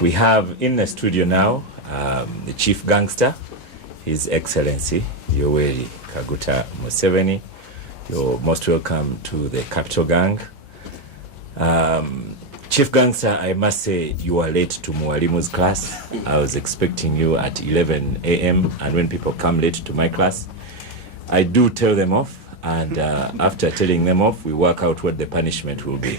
We have in the studio now the Chief Gangster, His Excellency Yoweri Kaguta Museveni. You're most welcome to the Capital Gang. Chief Gangster, I must say you are late to Mwalimu's class. I was expecting you at 11 a.m. and when people come late to my class, I do tell them off. And after telling them off, we work out what the punishment will be.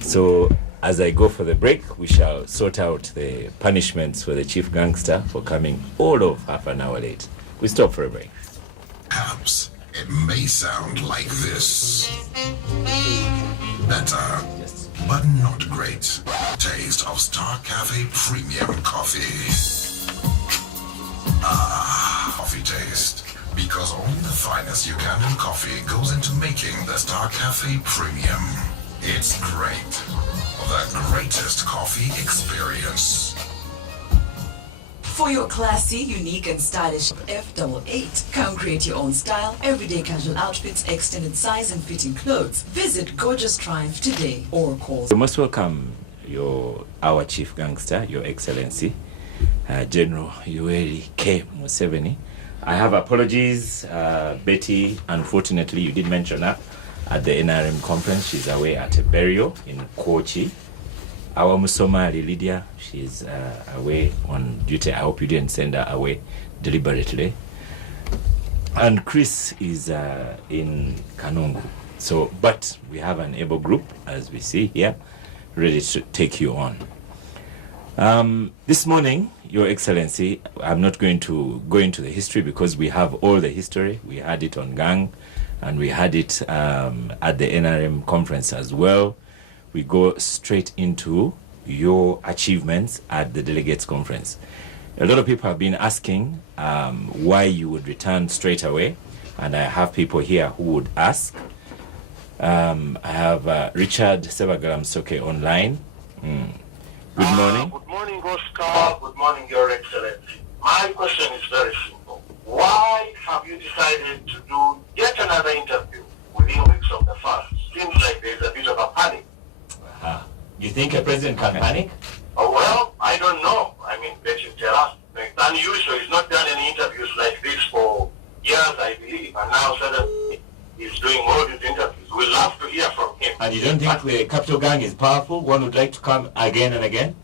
So as I go for the break, we shall sort out the punishments for the Chief Gangster for coming all of half an hour late. We stop for a break. Perhaps it may sound like this. Better, but not great. Taste of Star Cafe Premium Coffee. Ah, coffee taste. Because only the finest Ugandan coffee goes into making the Star Cafe Premium. It's great. The greatest coffee experience. For your classy, unique and stylish F88, come create your own style, everyday casual outfits, extended size and fitting clothes. Visit Gorgeous Triumph today or call. You must welcome our Chief Gangster, Your Excellency, General Yoweri K. Museveni. I have apologies, Betty. Unfortunately, you did mention her at the NRM conference. She's away at a burial in Kochi. Our Musomali Lydia, she's away on duty. I hope you didn't send her away deliberately. And Chris is in Kanungu. So, but we have an able group, as we see here, ready to take you on. This morning, Your Excellency, I'm not going to go into the history because we have all the history. We had it on Gang and we had it at the NRM conference as well. We go straight into your achievements at the delegates conference. A lot of people have been asking why you would return straight away, and I have people here who would ask. I have Richard Sebagalamsoke online. Good morning. Good morning, Oscar. Good morning, Your Excellency. My question is very simple. Why have you decided to do yet another interview within weeks of the first? Seems like there's a bit of a panic. You think a president can panic? Oh, well, I don't know. I mean, let you tell us. It's unusual. He's not done any interviews like this for years, I believe. And now suddenly he's doing all these interviews. We'd love to hear from him. And you don't think the Capital Gang is powerful? One would like to come again and again?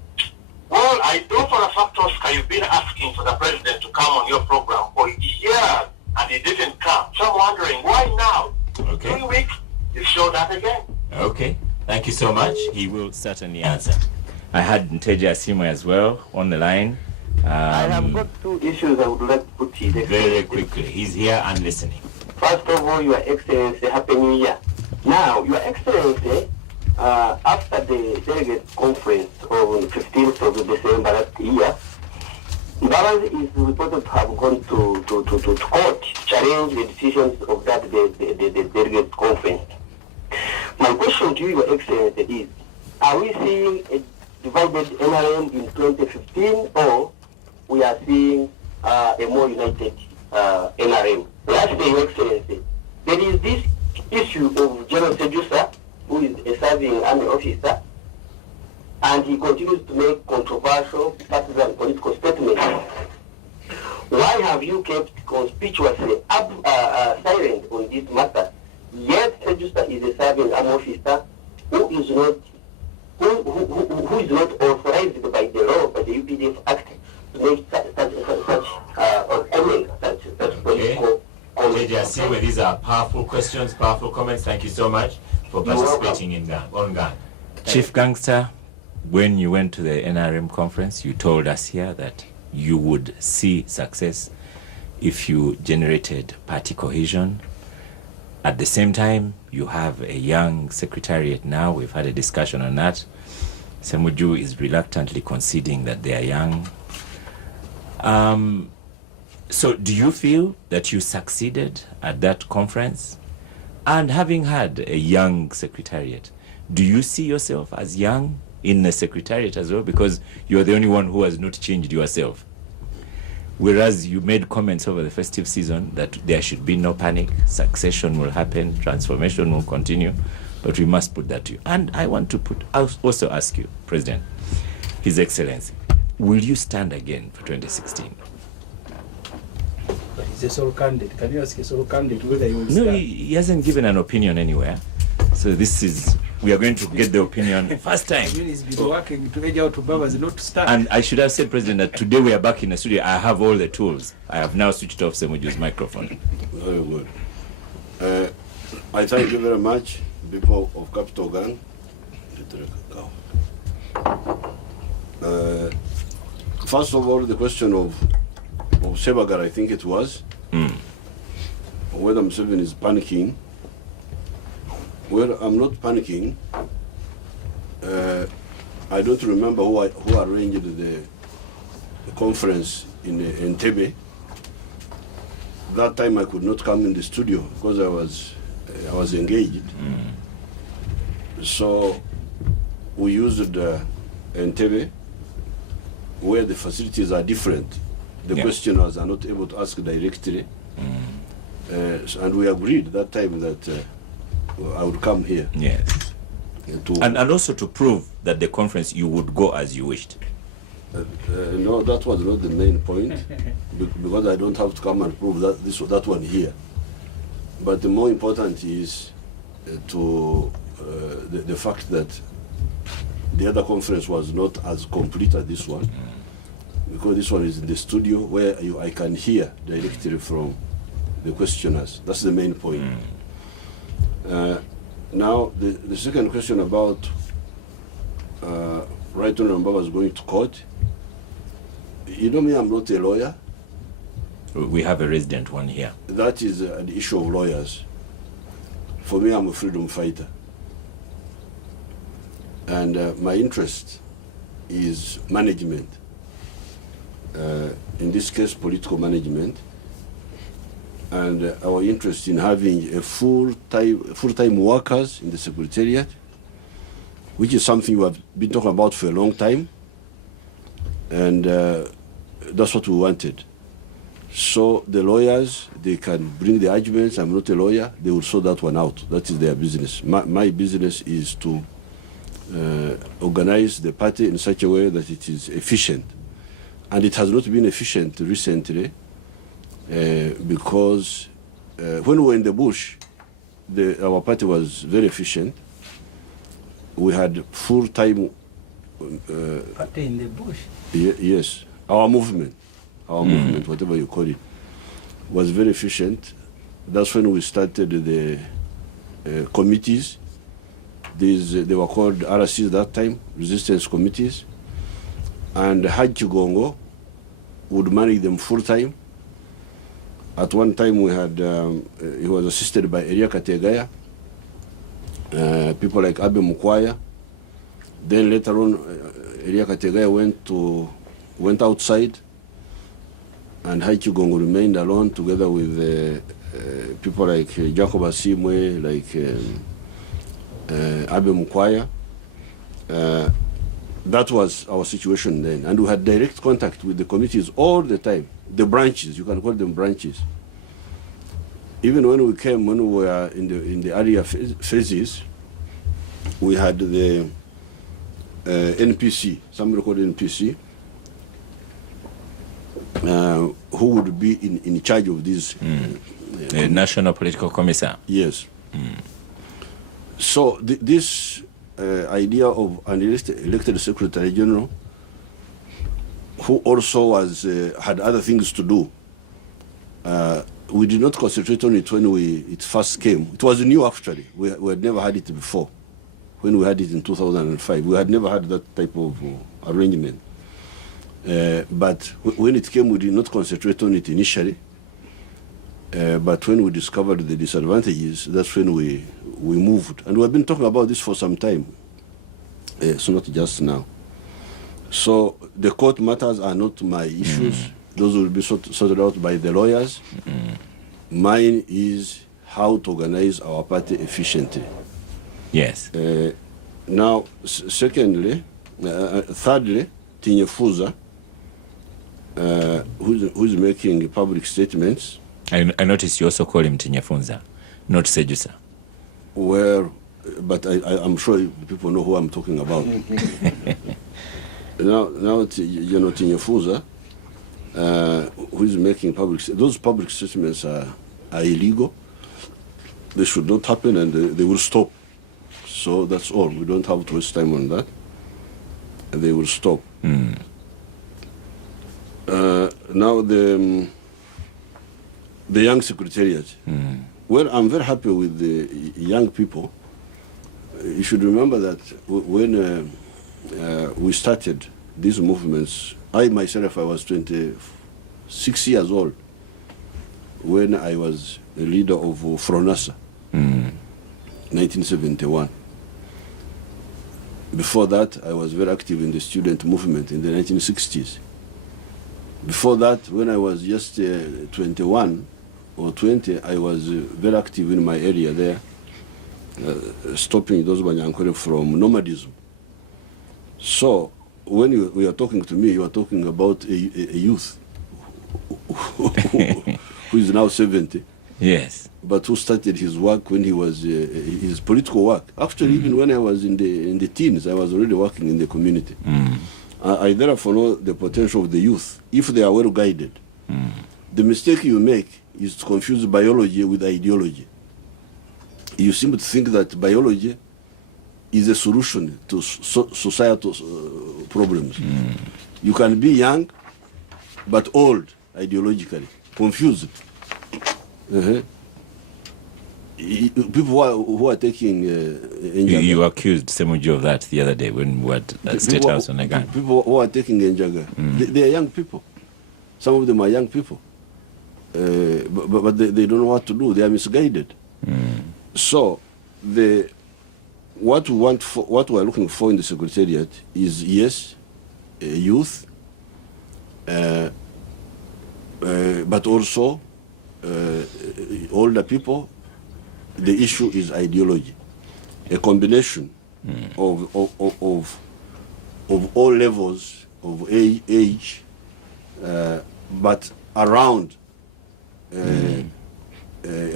Well, I know for a fact, Oscar, you've been asking for the president to come on your program for years, and he didn't come. So I'm wondering, why now? Okay. 3 weeks, he showed up again. Okay. Thank you so much. He will certainly answer. I had Nteja Asimwe as well on the line. I have got two issues I would like to put to you. Very quickly. He's here and listening. First of all, Your Excellency, Happy New Year. Now, Your Excellency, after the delegate conference on the 15th of December last year, Mbabazi is reported to have gone to court to challenge the decisions of that the delegate conference. My question to you, Your Excellency, is, are we seeing a divided NRM in 2015 or we are seeing a more united NRM? Lastly, Your Excellency, there is this issue of General Sejusa, who is a serving army officer, and he continues to make controversial partisan political statements. Why have you kept conspicuously silent on this matter? Yet Sejusa is a serving army officer who is not authorized by the law, by the UPDF Act, to make such political comments. These are powerful questions, powerful comments. Thank you so much for participating in that. On Gang. Chief Gangster, when you went to the NRM conference, you told us here that you would see success if you generated party cohesion. At the same time, you have a young secretariat now. We've had a discussion on that. Ssemuju is reluctantly conceding that they are young. So do you feel that you succeeded at that conference? And having had a young secretariat, do you see yourself as young in the secretariat as well? Because you're the only one who has not changed yourself. Whereas you made comments over the festive season that there should be no panic, succession will happen, transformation will continue, but we must put that to you. And I want to also ask you, President, His Excellency, will you stand again for 2016? But he's a sole candidate. Can you ask a sole candidate whether he will No, stand? he hasn't given an opinion anywhere. So we are going to get the opinion first time. I mean, he's been working to edge out to Baba's not to stand. And I should have said, President, that today we are back in the studio. I have all the tools. I have now switched off Ssemuju's microphone. Very good. I thank you very much, people of Capital Gang. First of all, the question of Sebagar, I think it was, whether Museveni is panicking. Well, I'm not panicking. I don't remember who arranged the conference in Entebbe. That time I could not come in the studio because I was engaged. So we used Entebbe, where the facilities are different. The questioners are not able to ask directly. And we agreed that time that I would come here. Yes. And also to prove that the conference you would go as you wished. No, that was not the main point, because I don't have to come and prove that one here. But the more important is the fact that the other conference was not as complete as this one, because this one is in the studio where I can hear directly from the questioners. That's the main point. Now, the second question about Right Honorable was going to court. You know me, I'm not a lawyer. We have a resident one here. That is an issue of lawyers. For me, I'm a freedom fighter. And my interest is management. In this case, political management. And our interest in having a full-time workers in the Secretariat, which is something we have been talking about for a long time. And that's what we wanted. So the lawyers, they can bring the arguments. I'm not a lawyer. They will sort that one out. That is their business. My business is to organize the party in such a way that it is efficient. And it has not been efficient recently because when we were in the bush, our party was very efficient. We had full-time... Party in the bush? Yes. Our movement, whatever you call it, was very efficient. That's when we started the committees. They were called RCs that time, resistance committees. And Haji Gongo would manage them full-time. At one time we had, he was assisted by Elia Kategaya, people like Abe Mukwaya. Then later on, Elia Kategaya went outside, and Haji Gongo remained alone together with people like Jacob Asimwe, like Abe Mukwaya. That was our situation then. And we had direct contact with the committees all the time. The branches, you can call them branches. Even when we were in the earlier phases, we had the NPC, somebody called NPC, who would be in charge of this. The National Political Commissar. Yes. So this idea of an elected Secretary General, who also had other things to do, we did not concentrate on it when it first came. It was new actually. We had never had it before. When we had it in 2005, we had never had that type of arrangement. But when it came, we did not concentrate on it initially. But when we discovered the disadvantages, that's when we moved. And we've been talking about this for some time. It's not just now. So the court matters are not my issues. Those will be sorted out by the lawyers. Mine is how to organize our party efficiently. Yes. Now, thirdly, Tinyefuza, who's making public statements. I noticed you also call him Tinyefunza, not Sejusa. Well, but I'm sure people know who I'm talking about. Now Tinyefuza, who is making those public statements are illegal. They should not happen, and they will stop. So that's all. We don't have to waste time on that. And they will stop. Now the young secretariat. Well, I'm very happy with the young people. You should remember that when we started these movements, I myself, I was 26 years old when I was the leader of Fronasa, 1971. Before that, I was very active in the student movement in the 1960s. Before that, when I was just 21 or 20, I was very active in my area there, stopping those Banyankore from nomadism. So, when you are talking to me, you are talking about a youth who is now 70. Yes. But who started his work when he was, his political work. Actually, even when I was in the teens, I was already working in the community. I therefore know the potential of the youth, if they are well guided. The mistake you make is to confuse biology with ideology. You seem to think that biology is a solution to societal problems. You can be young, but old ideologically, confused. People who are taking you accused Ssemuju of that the other day when we were at State House on Nagano. People who are taking Enjaga, they are young people. Some of them are young people, but they don't know what to do. They are misguided. So what we are looking for in the secretariat is, yes, youth, but also older people. The issue is ideology, a combination of all levels of age, but around a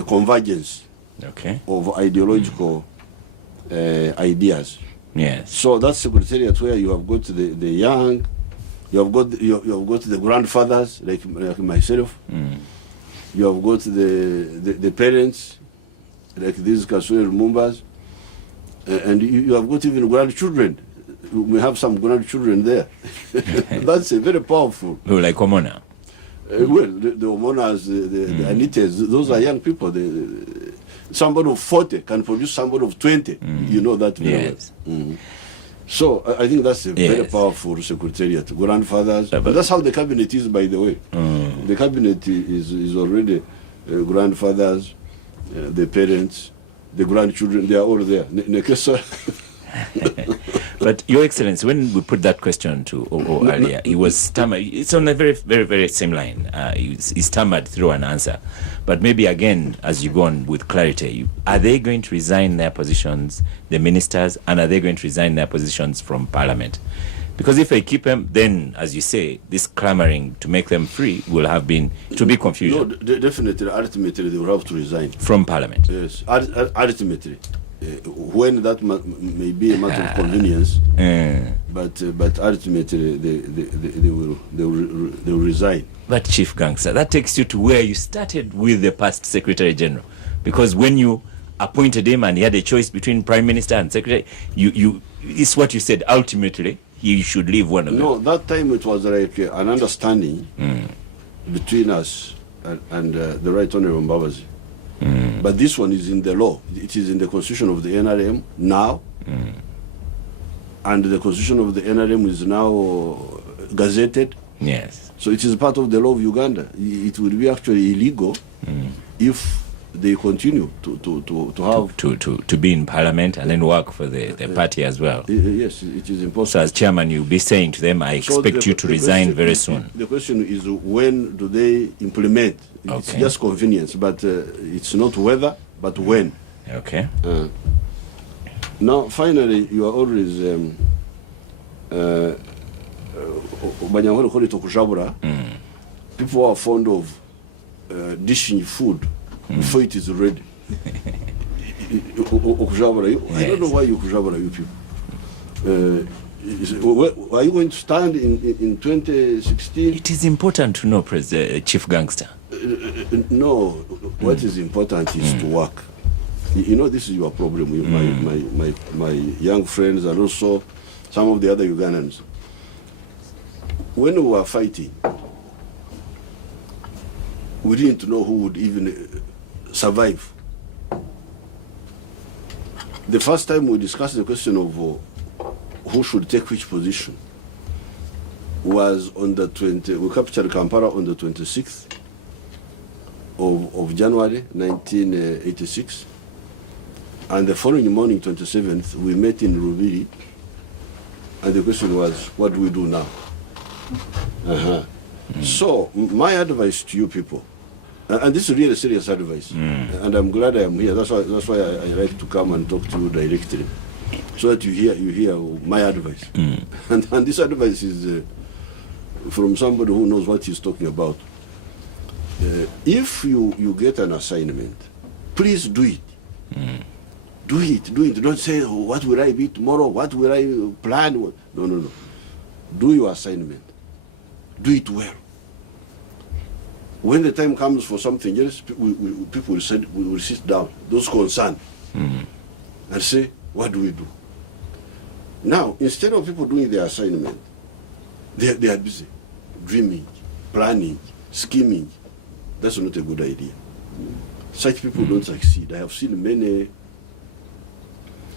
convergence of ideological ideas. Yes. So that's secretariat where you have got the young, you have got the grandfathers like myself. You have got the parents like these Kasuri Lumumbas, and you have got even grandchildren. We have some grandchildren there. That's very powerful. Like Omona. Well, the Omonas, the Anites, those are young people. Somebody of 40 can produce somebody of 20. You know that very well. So I think that's a very powerful secretariat. Grandfathers. But that's how the cabinet is, by the way. The cabinet is already grandfathers, the parents, the grandchildren. They are all there. But Your Excellency, when we put that question to O earlier, he was stammered. It's on a very, very, very same line. He stammered through an answer. But maybe again, as you go on with clarity, are they going to resign their positions, the ministers, and are they going to resign their positions from Parliament? Because if they keep them, then, as you say, this clamoring to make them free will have been to be confusion. No, definitely, ultimately, they will have to resign. From Parliament? Yes, ultimately. When that may be a matter of convenience, but ultimately they will resign. But Chief Gangster, that takes you to where you started with the past Secretary General, because when you appointed him and he had a choice between Prime Minister and Secretary, it's what you said. Ultimately, he should leave one of them. No, that time it was like an understanding between us and the Right Honourable Mbabazi. But this one is in the law. It is in the constitution of the NRM now. And the constitution of the NRM is now gazetted. Yes. So it is part of the law of Uganda. It will be actually illegal if they continue to be in Parliament and then work for the party as well. Yes, it is impossible. So as chairman, you'll be saying to them, I expect you to resign very soon. The question is, when do they implement? It's just convenience, but it's not whether, but when. Okay. Now, finally, you are always people are fond of dishing food before it is ready. I don't know why you kujabura, you people. Are you going to stand in 2016? It is important to know, Chief Gangster. No, what is important is to work. You know, this is your problem with my young friends and also some of the other Ugandans. When we were fighting, we didn't know who would even survive. The first time we discussed the question of who should take which position was on the 20, we captured Kampala on the 26th of January 1986. And the following morning, 27th, we met in Rubiri. And the question was, what do we do now? So my advice to you people, and this is really serious advice, and I'm glad I am here. That's why I like to come and talk to you directly, so that you hear my advice. And this advice is from somebody who knows what he's talking about. If you get an assignment, please do it. Do it. Don't say, oh, what will I be tomorrow? What will I plan? No. Do your assignment. Do it well. When the time comes for something else, people will sit down, those concerned, and say, what do we do? Now, instead of people doing their assignment, they are busy dreaming, planning, scheming. That's not a good idea. Such people don't succeed. I have seen many.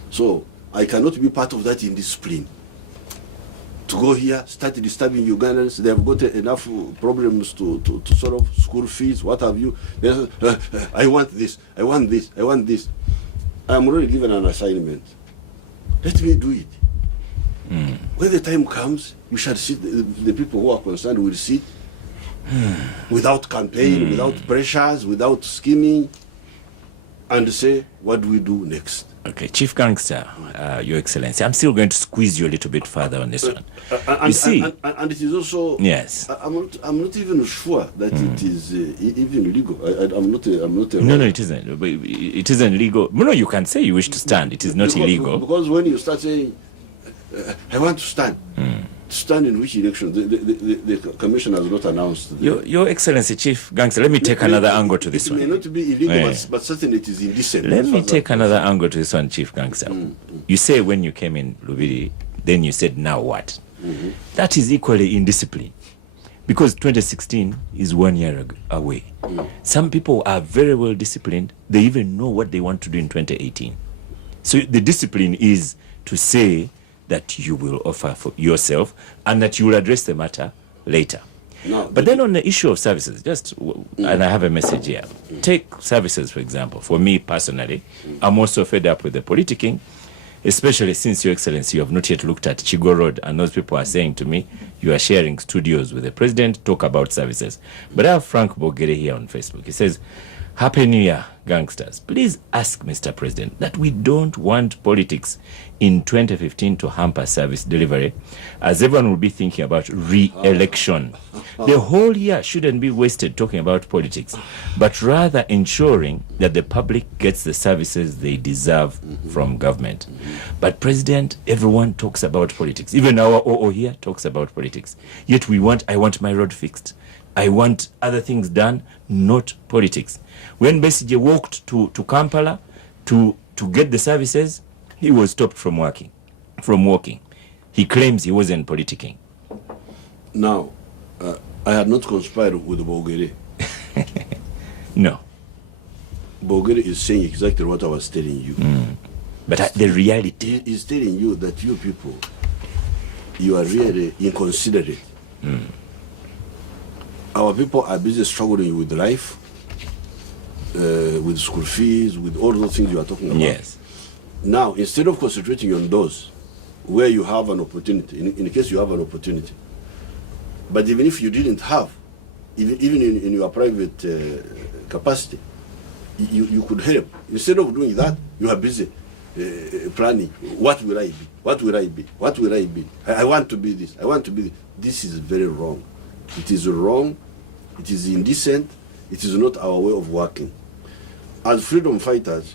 So I cannot be part of that indiscipline. To go here, start disturbing Ugandans. They have got enough problems to solve, school fees, what have you. I want this, I want this, I want this. I'm already given an assignment. Let me do it. When the time comes, you shall sit, the people who are concerned will sit without campaign, without pressures, without scheming, and say, what do we do next? Okay, Chief Gangster, Your Excellency, I'm still going to squeeze you a little bit further on this one. You see, and it is also. Yes. I'm not even sure that it is even legal. I'm not. No, it isn't. It isn't legal. No, you can say you wish to stand. It is not illegal. Because when you start saying, I want to stand. Stand in which election? The commission has not announced. Your Excellency, Chief Gangster, let me take another angle to this one. It may not be illegal, but certainly it is indecent. Let me take another angle to this one, Chief Gangster. You say when you came in Lubiri, then you said, now what? That is equally indiscipline. Because 2016 is 1 year away. Some people are very well disciplined. They even know what they want to do in 2018. So the discipline is to say that you will offer for yourself and that you will address the matter later. No, but then on the issue of services, and I have a message here. Take services, for example. For me personally, I'm also fed up with the politicking, especially since, Your Excellency, you have not yet looked at Chigo Road, and those people are saying to me, you are sharing studios with the president, talk about services. But I have Frank Bogere here on Facebook. He says, Happy New Year, gangsters. Please ask Mr. President that we don't want politics in 2015 to hamper service delivery, as everyone will be thinking about re-election. The whole year shouldn't be wasted talking about politics, but rather ensuring that the public gets the services they deserve from government. But President, everyone talks about politics. Even our OO here talks about politics. Yet I want my road fixed. I want other things done, not politics. When Besigye walked to Kampala to get the services, he was stopped from walking. He claims he wasn't politicking. Now, I had not conspired with Bogere. No. Bogere is saying exactly what I was telling you. But the reality is telling you that you people, you are really inconsiderate. Our people are busy struggling with life, with school fees, with all those things you are talking about. Yes. Now, instead of concentrating on those where you have an opportunity, in case you have an opportunity, but even if you didn't have, even in your private capacity, you could help. Instead of doing that, you are busy planning. What will I be? What will I be? What will I be? I want to be this. I want to be this. This is very wrong. It is wrong. It is indecent. It is not our way of working. As freedom fighters,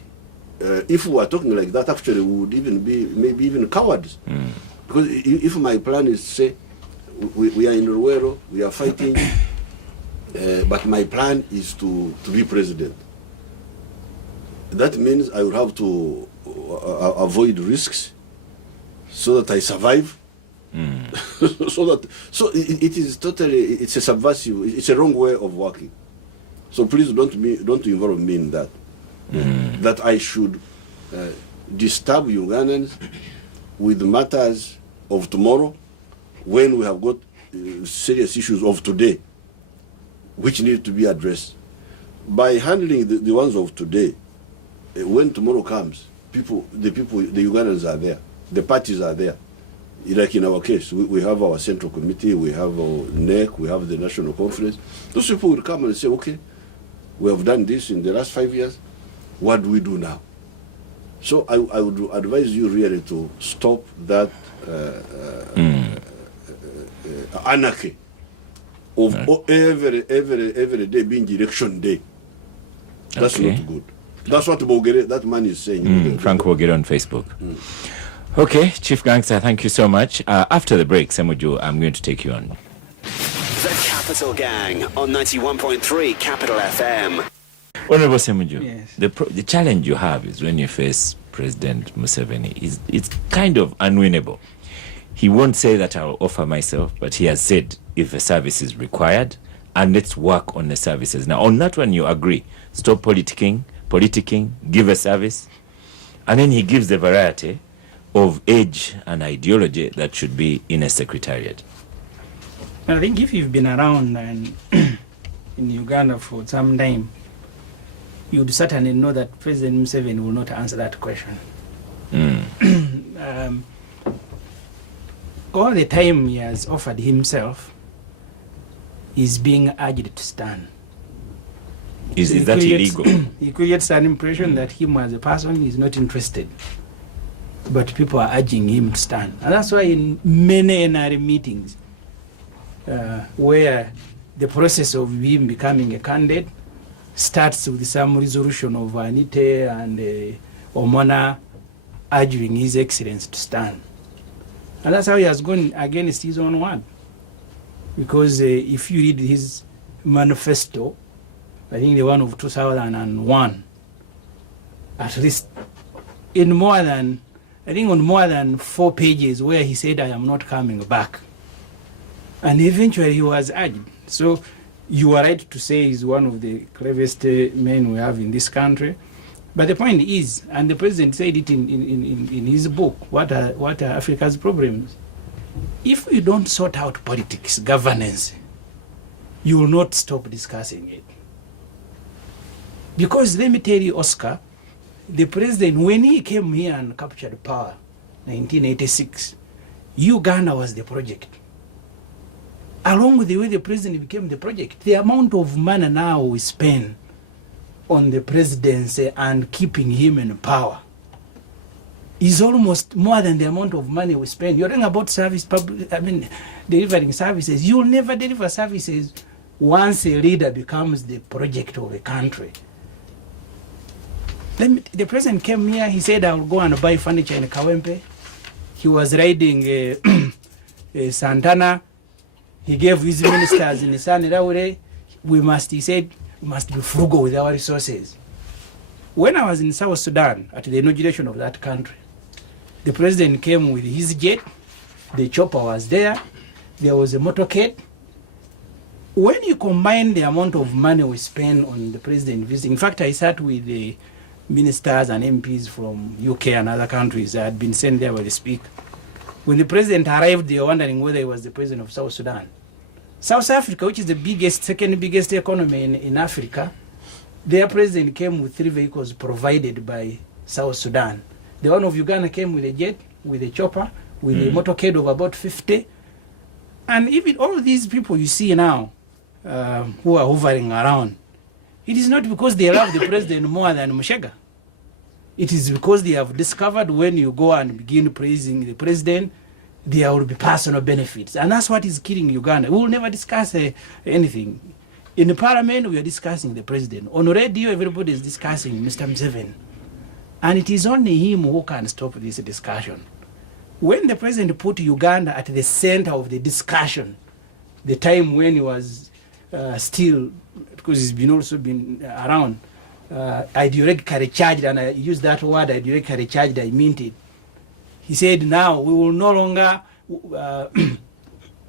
if we were talking like that, actually we would even be maybe even cowards. Because if my plan is, say, we are in Ruero, we are fighting, but my plan is to be president. That means I will have to avoid risks so that I survive. So it is totally, it's a subversive, it's a wrong way of working. So please don't involve me in that. That I should disturb Ugandans with matters of tomorrow when we have got serious issues of today which need to be addressed. By handling the ones of today, when tomorrow comes, the Ugandans are there, the parties are there. Like in our case, we have our central committee, we have our NEC, we have the national conference. Those people will come and say, okay, we have done this in the last 5 years, what do we do now? So I would advise you really to stop that anarchy of every day being election day. That's not good. That's what that man is saying. Frank Bogere on Facebook. Okay, Chief Gangster, thank you so much. After the break, Ssemuju, I'm going to take you on. The Capital Gang on 91.3 Capital FM. Honorable Ssemuju, Yes. the challenge you have is when you face President Museveni, it's kind of unwinnable. He won't say that I'll offer myself, but he has said if a service is required, and let's work on the services. Now, on that one, you agree. Stop politicking, give a service. And then he gives the variety of age and ideology that should be in a secretariat. I think if you've been around and in Uganda for some time, you'd certainly know that President Museveni will not answer that question. All the time he has offered himself is being urged to stand. Is that illegal? He creates an impression that him as a person is not interested. But people are urging him to stand. And that's why in many NRA meetings, where the process of him becoming a candidate starts with some resolution of Anite and Omona urging His Excellency to stand. And that's how he has gone against his own word. Because if you read his manifesto, I think the one of 2001, at least on more than 4 pages where he said, I am not coming back. And eventually he was urged. So you are right to say he's one of the cleverest men we have in this country. But the point is, and the president said it in his book, what are Africa's problems? If we don't sort out politics, governance, you will not stop discussing it. Because let me tell you, Oscar, the president, when he came here and captured power, 1986, Uganda was the project. Along with the way the president became the project, the amount of money now we spend on the presidency and keeping him in power is almost more than the amount of money we spend. You're talking about delivering services. You'll never deliver services once a leader becomes the project of a country. The president came here, he said, I will go and buy furniture in Kawempe. He was riding Santana. He gave his ministers in the Saniraure, he said, we must be frugal with our resources. When I was in South Sudan at the inauguration of that country, the president came with his jet, the chopper was there was a motorcade. When you combine the amount of money we spend on the president visiting, in fact, I sat with the ministers and MPs from UK and other countries that had been sent there by the speaker. When the president arrived, they were wondering whether he was the president of South Sudan. South Africa, which is the second biggest economy in Africa, their president came with 3 vehicles provided by South Sudan. The one of Uganda came with a jet, with a chopper, with a motorcade of about 50. And even all these people you see now who are hovering around, it is not because they love the president more than Mushega. It is because they have discovered when you go and begin praising the president, there will be personal benefits. And that's what is killing Uganda. We will never discuss anything. In the parliament, we are discussing the president. On radio, everybody is discussing Mr. Museveni. And it is only him who can stop this discussion. when the president put Uganda at the center of the discussion, the time when he was still, because he's been also been around, ideologically charged, and I use that word ideologically charged, I meant it. He said, now we will no longer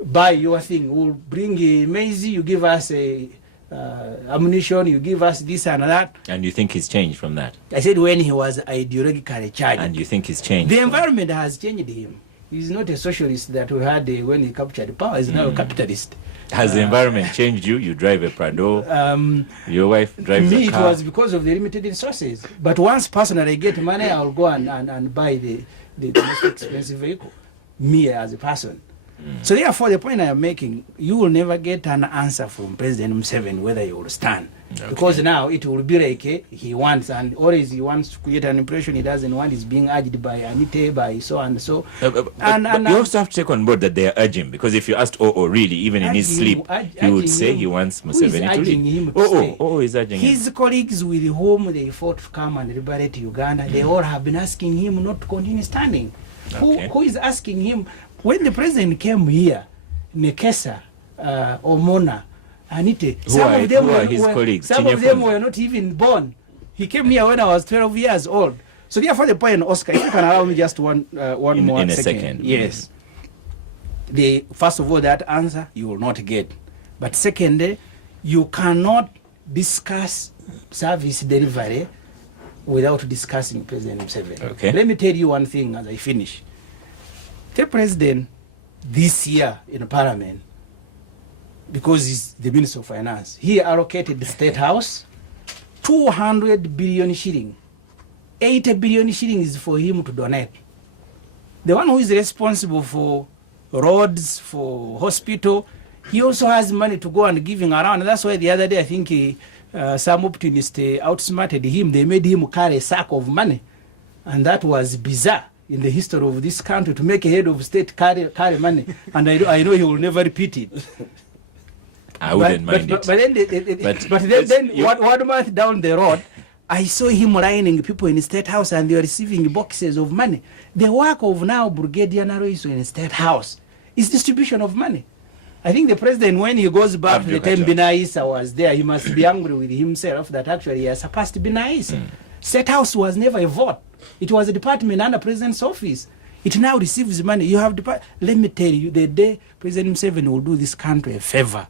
buy your thing. We'll bring a maize, you give us a ammunition, you give us this and that. And you think he's changed from that? I said when he was ideologically charged. And you think he's changed? The environment has changed him. He's not a socialist that we had when he captured power. He's now a capitalist. Has the environment changed you? You drive a Prado. Your wife drives a car. It was because of the limited resources. But once personally I get money, I'll go and buy the most expensive vehicle. Me as a person. So therefore, the point I am making, you will never get an answer from President Museveni whether he will stand. Okay. Because now it will be like he wants, and always he wants to create an impression he doesn't want. He's being urged by Anite, by so and so. But you also have to take on board that they are urging, because if you asked really, even in his sleep, he would say he wants Museveni to leave. He's urging him. His colleagues with whom they fought to come and liberate Uganda, they all have been asking him not to continue standing. Okay. Who is asking him? When the president came here, Nekesa, Omona, Anite, some of them were his colleagues. Some of them were not even born. He came here when I was 12 years old. So therefore the point, Oscar, if you can allow me just one more second. Yes. First of all, that answer you will not get. But secondly, you cannot discuss service delivery without discussing President Museveni. Okay. Let me tell you one thing as I finish. The president this year in Parliament, because he's the Minister of Finance, he allocated the State House 200 billion shilling. 80 billion shilling is for him to donate. The one who is responsible for roads, for hospital, he also has money to go and giving around. That's why the other day I think some optimists outsmarted him. They made him carry a sack of money. And that was bizarre in the history of this country, to make a head of state carry money. And I know he will never repeat it. I wouldn't mind it. But then one month down the road, I saw him lining people in the State House and they were receiving boxes of money. The work of now Brigadier Naroiso in the State House is distribution of money. I think the president, when he goes back to the time Binaisa was there, he must be angry with himself that actually he has surpassed Binaisa. State House was never a vote. It was a department under President's office. It now receives money. You have let me tell you, the day President Museveni will do this country a favor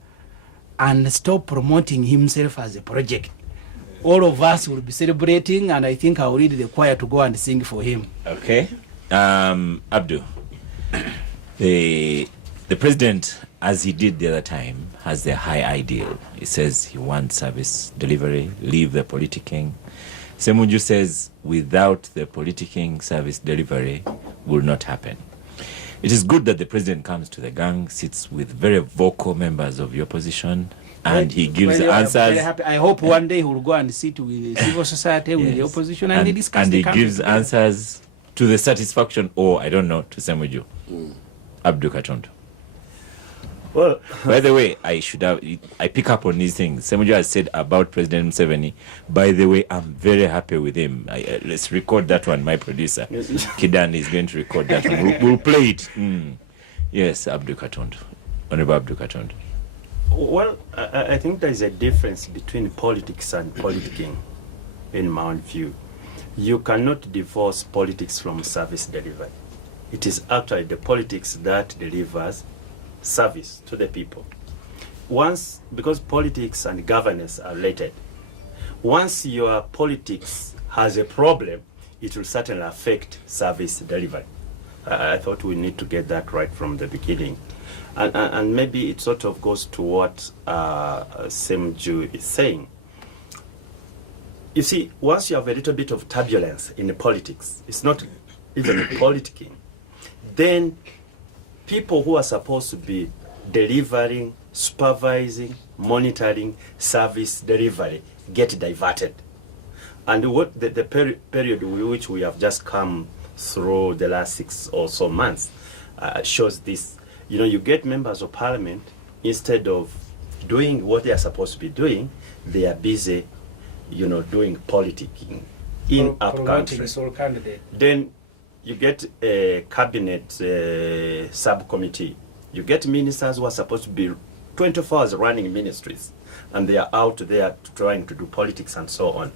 and stop promoting himself as a project, all of us will be celebrating, and I think I'll lead the choir to go and sing for him. Okay. Abdu, the president, as he did the other time, has the high ideal. He says he wants service delivery, leave the politicking. Ssemuju says without the politicking, service delivery will not happen. It is good that the president comes to the gang, sits with very vocal members of your opposition, and he gives answers. I hope one day he will go and sit with civil society, with the opposition, and they discuss and the he country gives together. answers to the satisfaction, or I don't know, to Ssemuju. Abdu Katondo. Well, by the way, I pick up on these things. Ssemuju has said about President Museveni, by the way, I'm very happy with him. Let's record that one, my producer. Kidan is going to record that one. We'll play it. Yes, Abdu Katondo. Honorable Abdu Katondo. Well, I think there is a difference between politics and politicking, in my own view. You cannot divorce politics from service delivery. It is actually the politics that delivers service to the people. Because politics and governance are related, once your politics has a problem, it will certainly affect service delivery. I thought we need to get that right from the beginning. And maybe it sort of goes to what Ssemuju is saying. You see, once you have a little bit of turbulence in the politics, it's not even politicking, then people who are supposed to be delivering, supervising, monitoring service delivery get diverted. And what the period which we have just come through the last 6 or so months shows this. You know, you get members of parliament, instead of doing what they are supposed to be doing, they are busy, doing politicking in our country. Then you get a cabinet subcommittee. You get ministers who are supposed to be 24 hours running ministries, and they are out there trying to do politics and so on.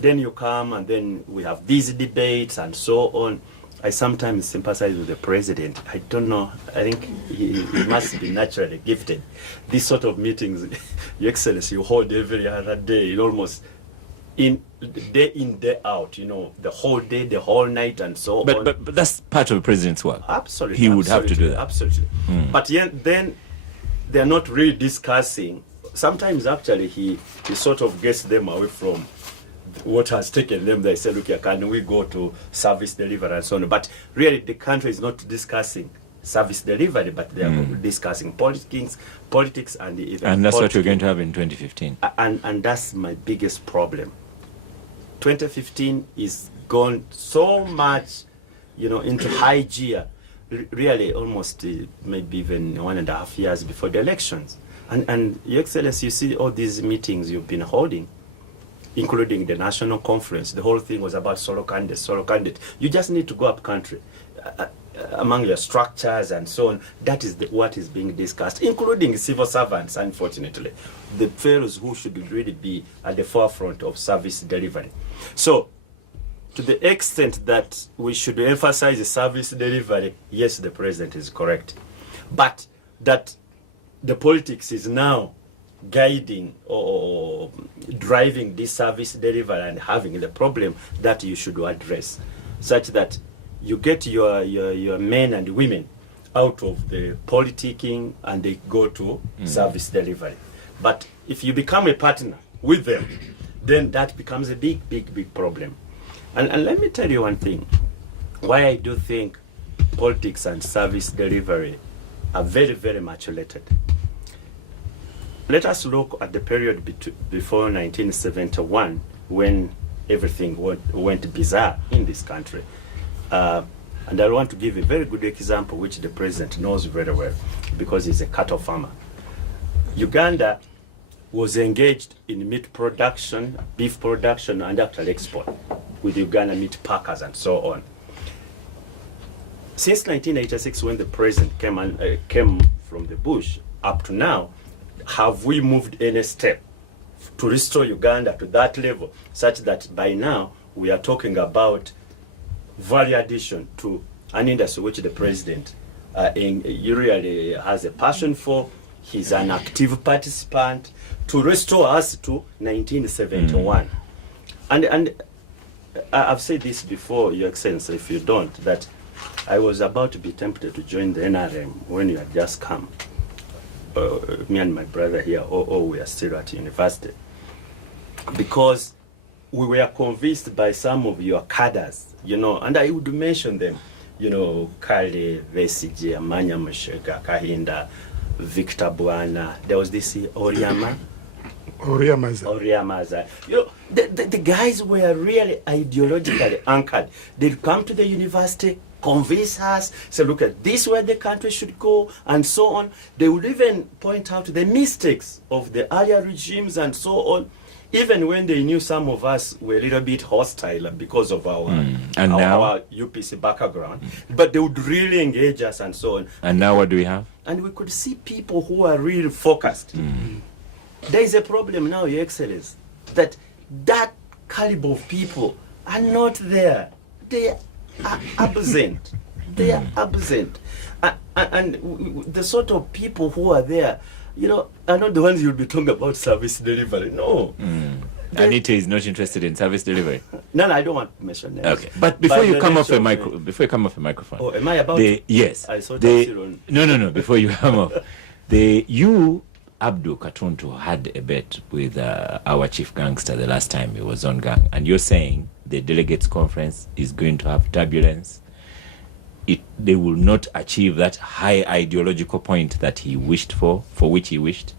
Then you come, and then we have these debates and so on. I sometimes sympathize with the president. I don't know. I think he must be naturally gifted. These sort of meetings, Your Excellency, you hold every other day, almost day in, day out, the whole day, the whole night, and so on. But that's part of the president's work. Absolutely. He would have to do that. Absolutely. But then they're not really discussing. Sometimes, actually, he sort of gets them away from what has taken them. They say, look, can we go to service delivery and so on? But really, the country is not discussing service delivery, but they are discussing politics and even And that's politicking. what you're going to have in 2015. And that's my biggest problem. 2015 is gone so much, into high gear, really almost maybe even 1.5 years before the elections. And Your Excellency, you see all these meetings you've been holding, including the national conference. The whole thing was about solo candidate. You just need to go up country among your structures and so on. That is what is being discussed, including civil servants, unfortunately, the fellows who should really be at the forefront of service delivery. So, to the extent that we should emphasize the service delivery, yes, the president is correct. But that the politics is now guiding or driving this service delivery and having the problem that you should address, such that you get your men and women out of the politicking and they go to service delivery. But if you become a partner with them, then that becomes a big problem. And let me tell you one thing, why I do think politics and service delivery are very, very much related. Let us look at the period before 1971, when everything went bizarre in this country. And I want to give a very good example, which the president knows very well, because he's a cattle farmer. Uganda was engaged in meat production, beef production, and actual export with Uganda meat packers and so on. Since 1986, when the president came from the bush, up to now, have we moved any step to restore Uganda to that level, such that by now we are talking about value addition to an industry which the president really has a passion for? He's an active participant to restore us to 1971. And I've said this before, Your Excellency, if you don't, that I was about to be tempted to join the NRM when you had just come. Me and my brother here, we are still at university. Because we were convinced by some of your cadres, and I would mention them, Kale, Vesije, Amanya Mushega, Kahinda, Victor Buana, there was this Oriamaza. The guys were really ideologically anchored. They'd come to the university, convince us, say, look at this where the country should go, and so on. They would even point out the mistakes of the earlier regimes and so on, even when they knew some of us were a little bit hostile because of our UPC background. But they would really engage us and so on. And now what do we have? And we could see people who are really focused. There is a problem now, Your Excellency, that caliber of people are not there. They are absent. They are absent. And the sort of people who are there, are not the ones you'll be talking about service delivery. No. Anita is not interested in service delivery. No, I don't want to mention names. Okay, but before you come off a microphone. Oh, am I about to? Yes. I saw No. Before you come off, you, Abdul Katuntu, had a bet with our chief gangster the last time he was on gang, and you're saying the delegates conference is going to have turbulence. They will not achieve that high ideological point that he wished for which he wished.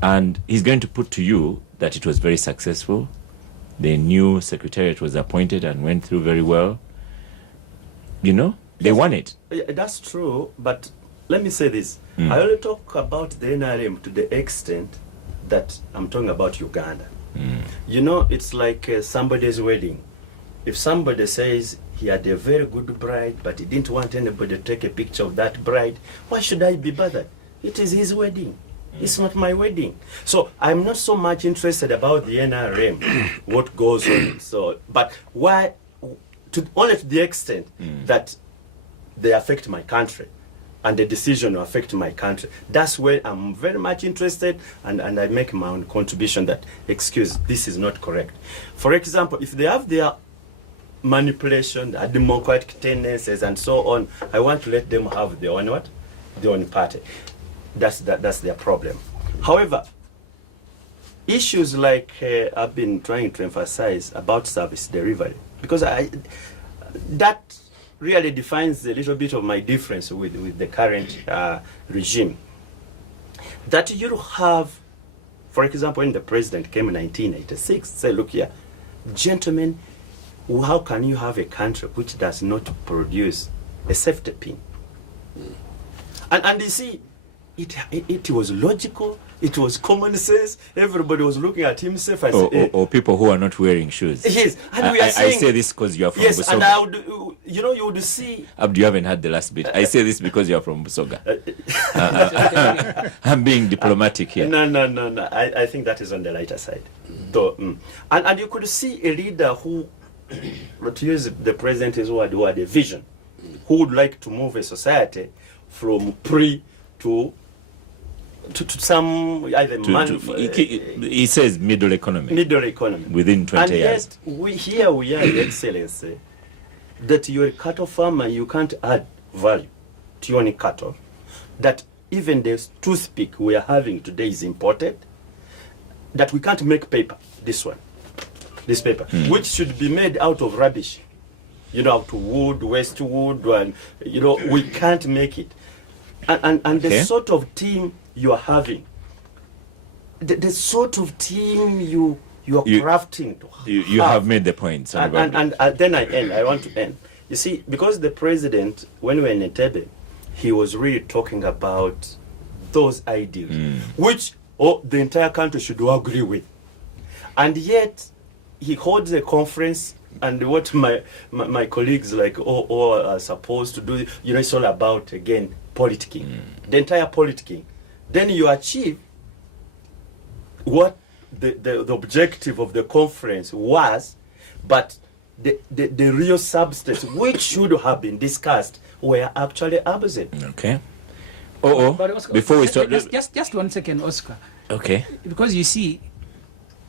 And he's going to put to you that it was very successful. The new secretariat was appointed and went through very well. They won it. That's true, but let me say this. I only talk about the NRM to the extent that I'm talking about Uganda. It's like somebody's wedding. If somebody says he had a very good bride, but he didn't want anybody to take a picture of that bride. Why should I be bothered? It is his wedding. It's not my wedding. So I'm not so much interested about the NRM, what goes on. So, but why, only to the extent that they affect my country, and the decision will affect my country. That's where I'm very much interested, and I make my own contribution that, excuse, this is not correct. For example, if they have their manipulation, democratic tendencies, and so on, I want to let them have their own what? Their own party. That's their problem. However, issues like I've been trying to emphasize about service delivery, because that really defines a little bit of my difference with the current regime. That you have, for example, when the president came in 1986, say, look here, gentlemen, how can you have a country which does not produce a safety pin? And you see, it was logical, it was common sense, everybody was looking at himself as... Or people who are not wearing shoes. Yes, and we are saying... I say this because you are from yes, Busoga. And I would, you would see... You haven't had the last bit. I say this because you are from Busoga. I'm being diplomatic here. No. I think that is on the lighter side. Though, and you could see a leader who, to use the president's word, who had a vision, who would like to move a society from pre to some either he says middle economy within 20 years. And yet we are in excellency that you're a cattle farmer, you can't add value to your own cattle, that even the toothpick we are having today is imported, that we can't make paper, this paper, which should be made out of rubbish, out of wood, waste wood, and we can't make it. And okay. The sort of team you are having, the sort of team you are crafting to you have made the point. And then I want to end. You see, because the president, when we were in Entebbe, he was really talking about those ideals, which the entire country should agree with. And yet, he holds a conference, and what my colleagues are supposed to do, it's all about, again, politicking, the entire politicking. Then you achieve what the objective of the conference was, but the real substance, which should have been discussed, were actually absent. Okay. But Oscar, before we start... Just 1 second, Oscar. Okay. Because you see,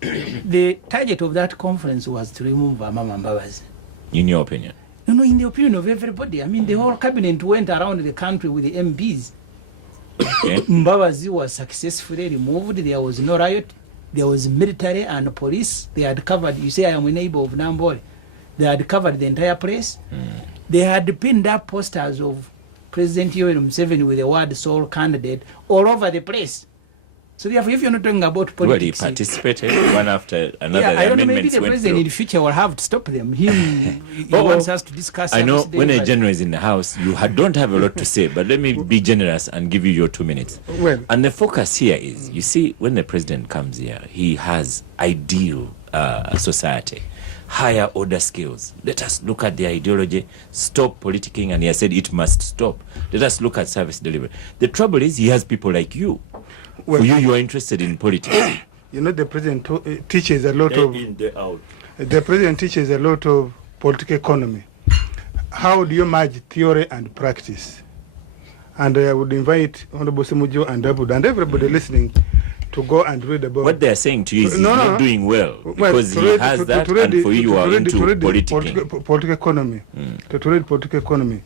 the target of that conference was to remove Amama Mbabazi. In your opinion? No, in the opinion of everybody. I mean, the whole cabinet went around the country with the MPs. Okay. Mbabazi was successfully removed. There was no riot. There was military and police. They had covered, you say I am a neighbor of Nambole. They had covered the entire place. They had pinned up posters of President Yoweri Museveni with the word sole candidate all over the place. So therefore, if you're not talking about politics... Well, he participated one after another. I don't know, maybe the president in the future will have to stop them. He wants us to discuss... I know when a general is in the house, you don't have a lot to say, but let me be generous and give you your 2 minutes. Well, and the focus here is, you see, when the president comes here, he has ideal society, higher order skills. Let us look at the ideology, stop politicking, and he has said it must stop. Let us look at service delivery. The trouble is, he has people like you. Well, for you are interested in politics. The president teaches a lot of... In, the out. The president teaches a lot of political economy. How do you merge theory and practice? And I would invite Honorable Ssemuju and Abud and everybody listening to go and read about... What they are saying to you is he's not doing well, because he has that, and for you are into politicking. Political economy. To read political economy.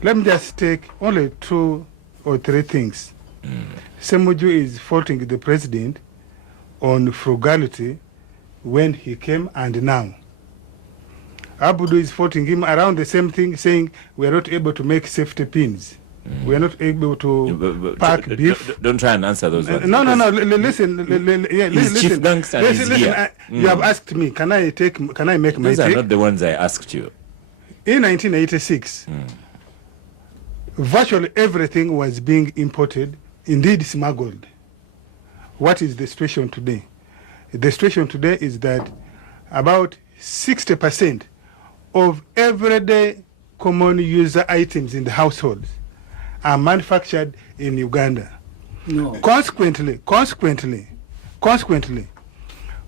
Let me just take only 2 or 3 things. Ssemuju is faulting the president on frugality when he came and now. Abudu is faulting him around the same thing, saying we are not able to make safety pins. We are not able to pack beef. Don't try and answer those ones. No. Listen. Chief Gangster is here. You have asked me. Can I make my take? Those are take? not the ones I asked you. In 1986, virtually everything was being imported, indeed smuggled. What is the situation today? The situation today is that about 60% of everyday common user items in the households are manufactured in Uganda. No. Consequently,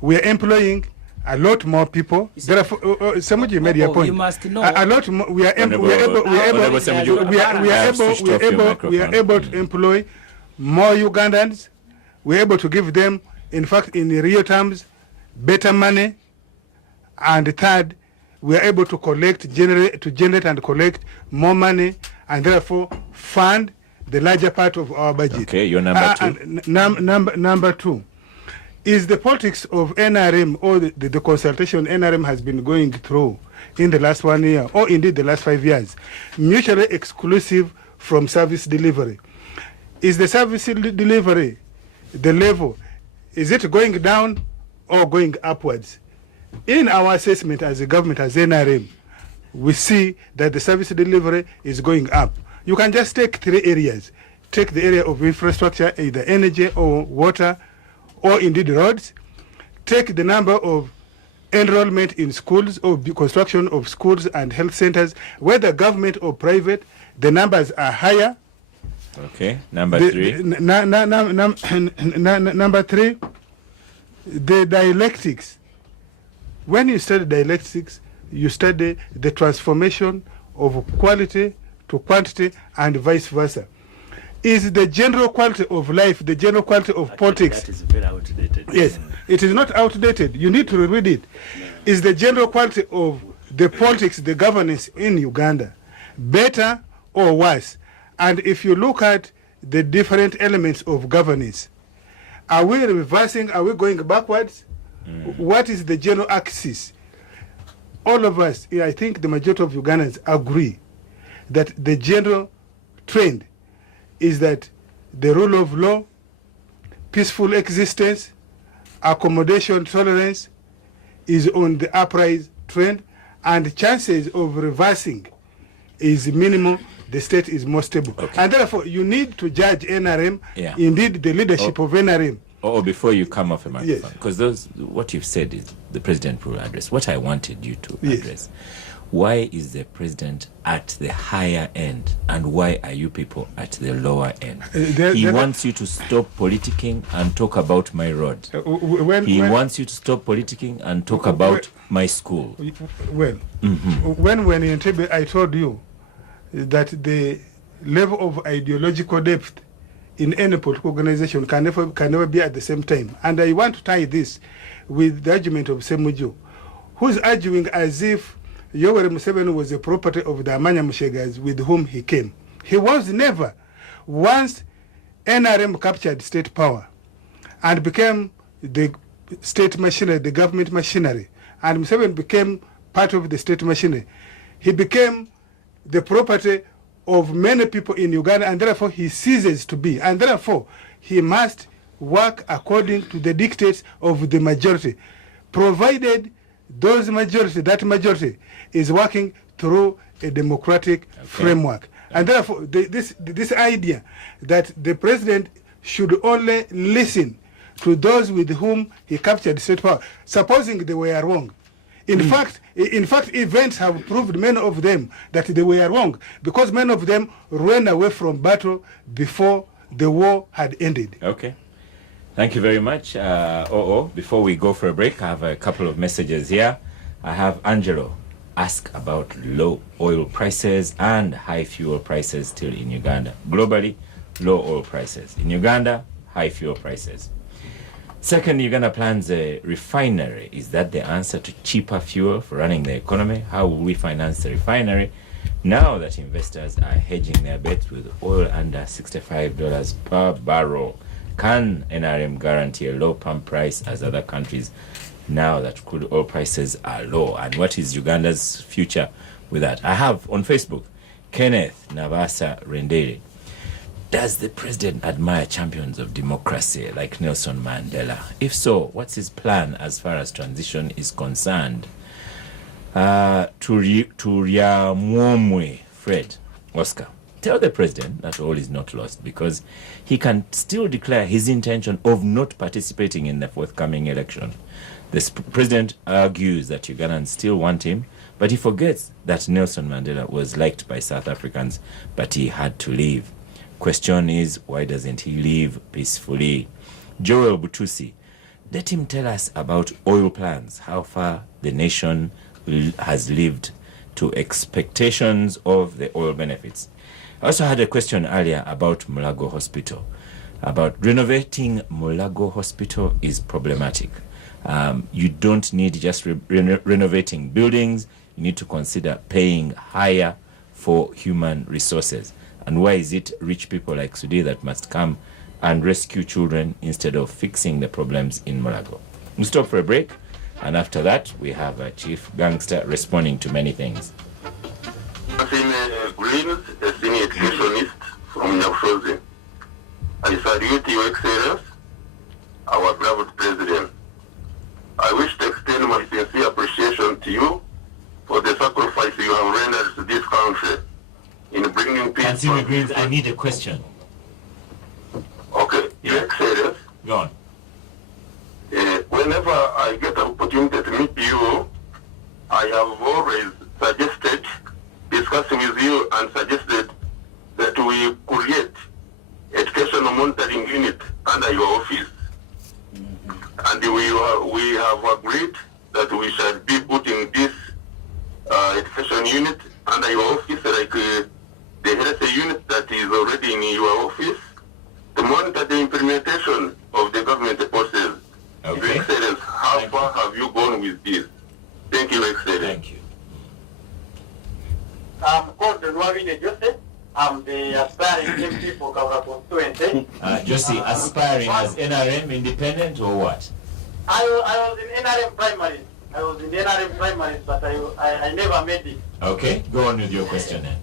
we are employing a lot more people. Therefore, Ssemuju made your point. You must know. A lot more. We are able to employ more Ugandans. We are able to give them, in fact, in real terms, better money. And third, we are able to generate and collect more money, and therefore fund the larger part of our budget. Okay, your number two. Number two is the politics of NRM, or the consultation NRM has been going through in the last 1 year, or indeed the last 5 years, mutually exclusive from service delivery. Is the service delivery, the level, is it going down or going upwards? In our assessment as a government, as NRM, we see that the service delivery is going up. You can just take 3 areas. Take the area of infrastructure, either energy or water, or indeed roads. Take the number of enrollment in schools or construction of schools and health centers, whether government or private, the numbers are higher. Okay, number 3. Number 3, the dialectics. When you study dialectics, you study the transformation of quality to quantity and vice versa. Is the general quality of life, the general quality of politics. That is very outdated. Yes, it is not outdated. You need to reread it. Is the general quality of the politics, the governance in Uganda, better or worse? And if you look at the different elements of governance, are we reversing? Are we going backwards? What is the general axis? All of us, I think the majority of Ugandans agree that the general trend is that the rule of law, peaceful existence, accommodation, tolerance is on the uprise trend, and chances of reversing is minimal. The state is more stable. Okay. And therefore, you need to judge NRM, indeed the leadership of NRM. Or before you come off a microphone, because what you've said is the president will address. What I wanted you to address, why is the president at the higher end, and why are you people at the lower end? He wants you to stop politicking and talk about my road. He wants you to stop politicking and talk about my school. Well, when in Entebbe I told you that the level of ideological depth in any political organization can never be at the same time. And I want to tie this with the argument of Ssemuju, who's arguing as if Yoweri Museveni was a property of the Amanya Mushegas with whom he came. He was never. Once NRM captured state power and became the state machinery, the government machinery, and Museveni became part of the state machinery, he became the property of many people in Uganda, and therefore he ceases to be. And therefore, he must work according to the dictates of the majority, provided that majority is working through a democratic framework. And therefore, this idea that the president should only listen to those with whom he captured state power, supposing they were wrong. In fact, events have proved many of them that they were wrong, because many of them ran away from battle before the war had ended. Okay. Thank you very much. Before we go for a break, I have a couple of messages here. I have Angelo ask about low oil prices and high fuel prices still in Uganda. Globally, low oil prices. In Uganda, high fuel prices. Second, Uganda plans a refinery. Is that the answer to cheaper fuel for running the economy? How will we finance the refinery now that investors are hedging their bets with oil under $65 per barrel? Can NRM guarantee a low pump price as other countries now that crude oil prices are low? And what is Uganda's future with that? I have on Facebook, Kenneth Navasa Rendere. Does the president admire champions of democracy like Nelson Mandela? If so, what's his plan as far as transition is concerned? Turiamwomwe Fred Oscar. Tell the president that all is not lost, because he can still declare his intention of not participating in the forthcoming election. The president argues that Ugandans still want him, But he forgets that Nelson Mandela was liked by South Africans, but he had to leave. Question is, why doesn't he leave peacefully? Joel Butusi, let him tell us about oil plans, how far the nation has lived to expectations of the oil benefits. I also had a question earlier about Mulago Hospital. About renovating Mulago Hospital is problematic. You don't need just renovating buildings. You need to consider paying higher for human resources. And why is it rich people like Sudi that must come and rescue children instead of fixing the problems in Mulago? We'll stop for a break, and after that, we have a chief gangster responding to many things. Greens, a senior educationist from Nyaksozi. I salute Your Excellency, our beloved President. I wish to extend my sincere appreciation to you for the sacrifice you have rendered to this country in bringing peace. Consumer Greens, I need a question. Okay, Your Excellency. Go on. Whenever I get an opportunity to meet you, I have always suggested, discussing with you and suggested that we create educational monitoring unit under your office. And we have agreed that we shall be putting this education unit under your office, like the health unit that is already in your office, to monitor the implementation of the government policies. Okay. Your Excellency, how far have you gone with this? Thank you, Excellency. Thank you. I'm called Nwabine Joseph. I'm the aspiring MP for Kaura constituency. Josie, aspiring as NRM independent or what? I was in NRM primaries. I was in the NRM primaries, but I never made it. Okay, go on with your question then.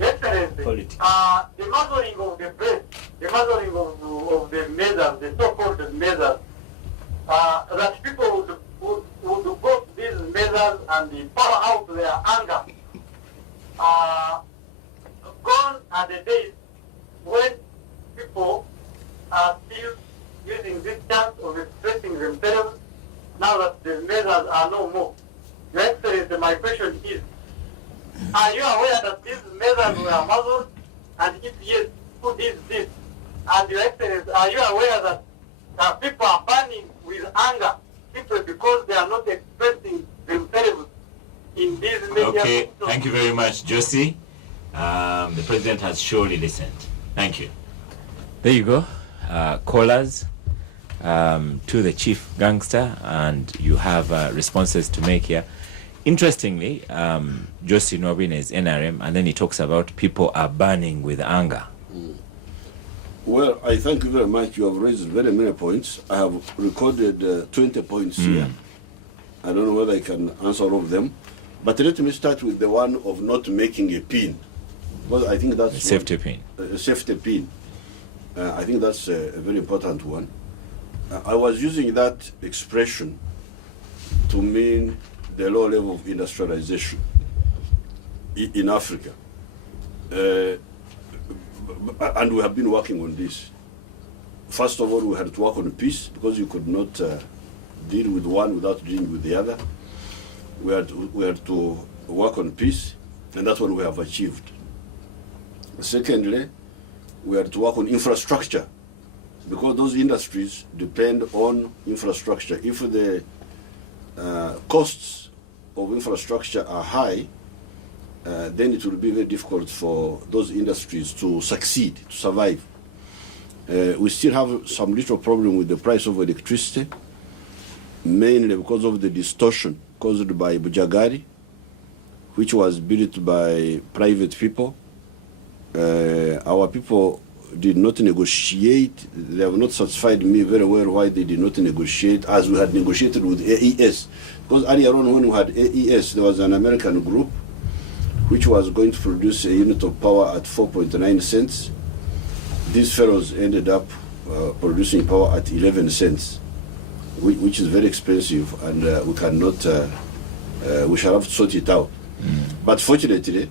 Excellency, the muzzling of the press, the muzzling of the measures, the so-called measures, that people would go to these measures and pour out their anger. Gone are the days when people are still using this chance of expressing themselves now that the measures are no more. Your Excellency, my question is, are you aware that these measures were muzzled? And if yes, who did this? And Your Excellency, are you aware that people are burning with anger simply because they are not expressing themselves in these media? Okay, thank you very much, Josie. The president has surely listened. Thank you. There you go. Callers to the chief gangster, and you have responses to make here. Interestingly, Josie Nwabine is NRM, and then he talks about people are burning with anger. Well, I thank you very much. You have raised very many points. I have recorded 20 points here. I don't know whether I can answer all of them. But let me start with the one of not making a pin. Well, I think that's a safety pin. A safety pin. I think that's a very important one. I was using that expression to mean the low level of industrialization in Africa. And we have been working on this. First of all, we had to work on peace because you could not deal with one without dealing with the other. We had to work on peace, and that's what we have achieved. Secondly, we had to work on infrastructure, because those industries depend on infrastructure. If the costs of infrastructure are high, then it will be very difficult for those industries to succeed, to survive. We still have some little problem with the price of electricity, mainly because of the distortion caused by Bujagari, which was built by private people. Our people did not negotiate. They have not satisfied me very well why they did not negotiate as we had negotiated with AES. Because earlier on when we had AES, there was an American group which was going to produce a unit of power at 4.9 cents. These fellows ended up producing power at 11 cents, which is very expensive, and we cannot, we shall have to sort it out. But fortunately,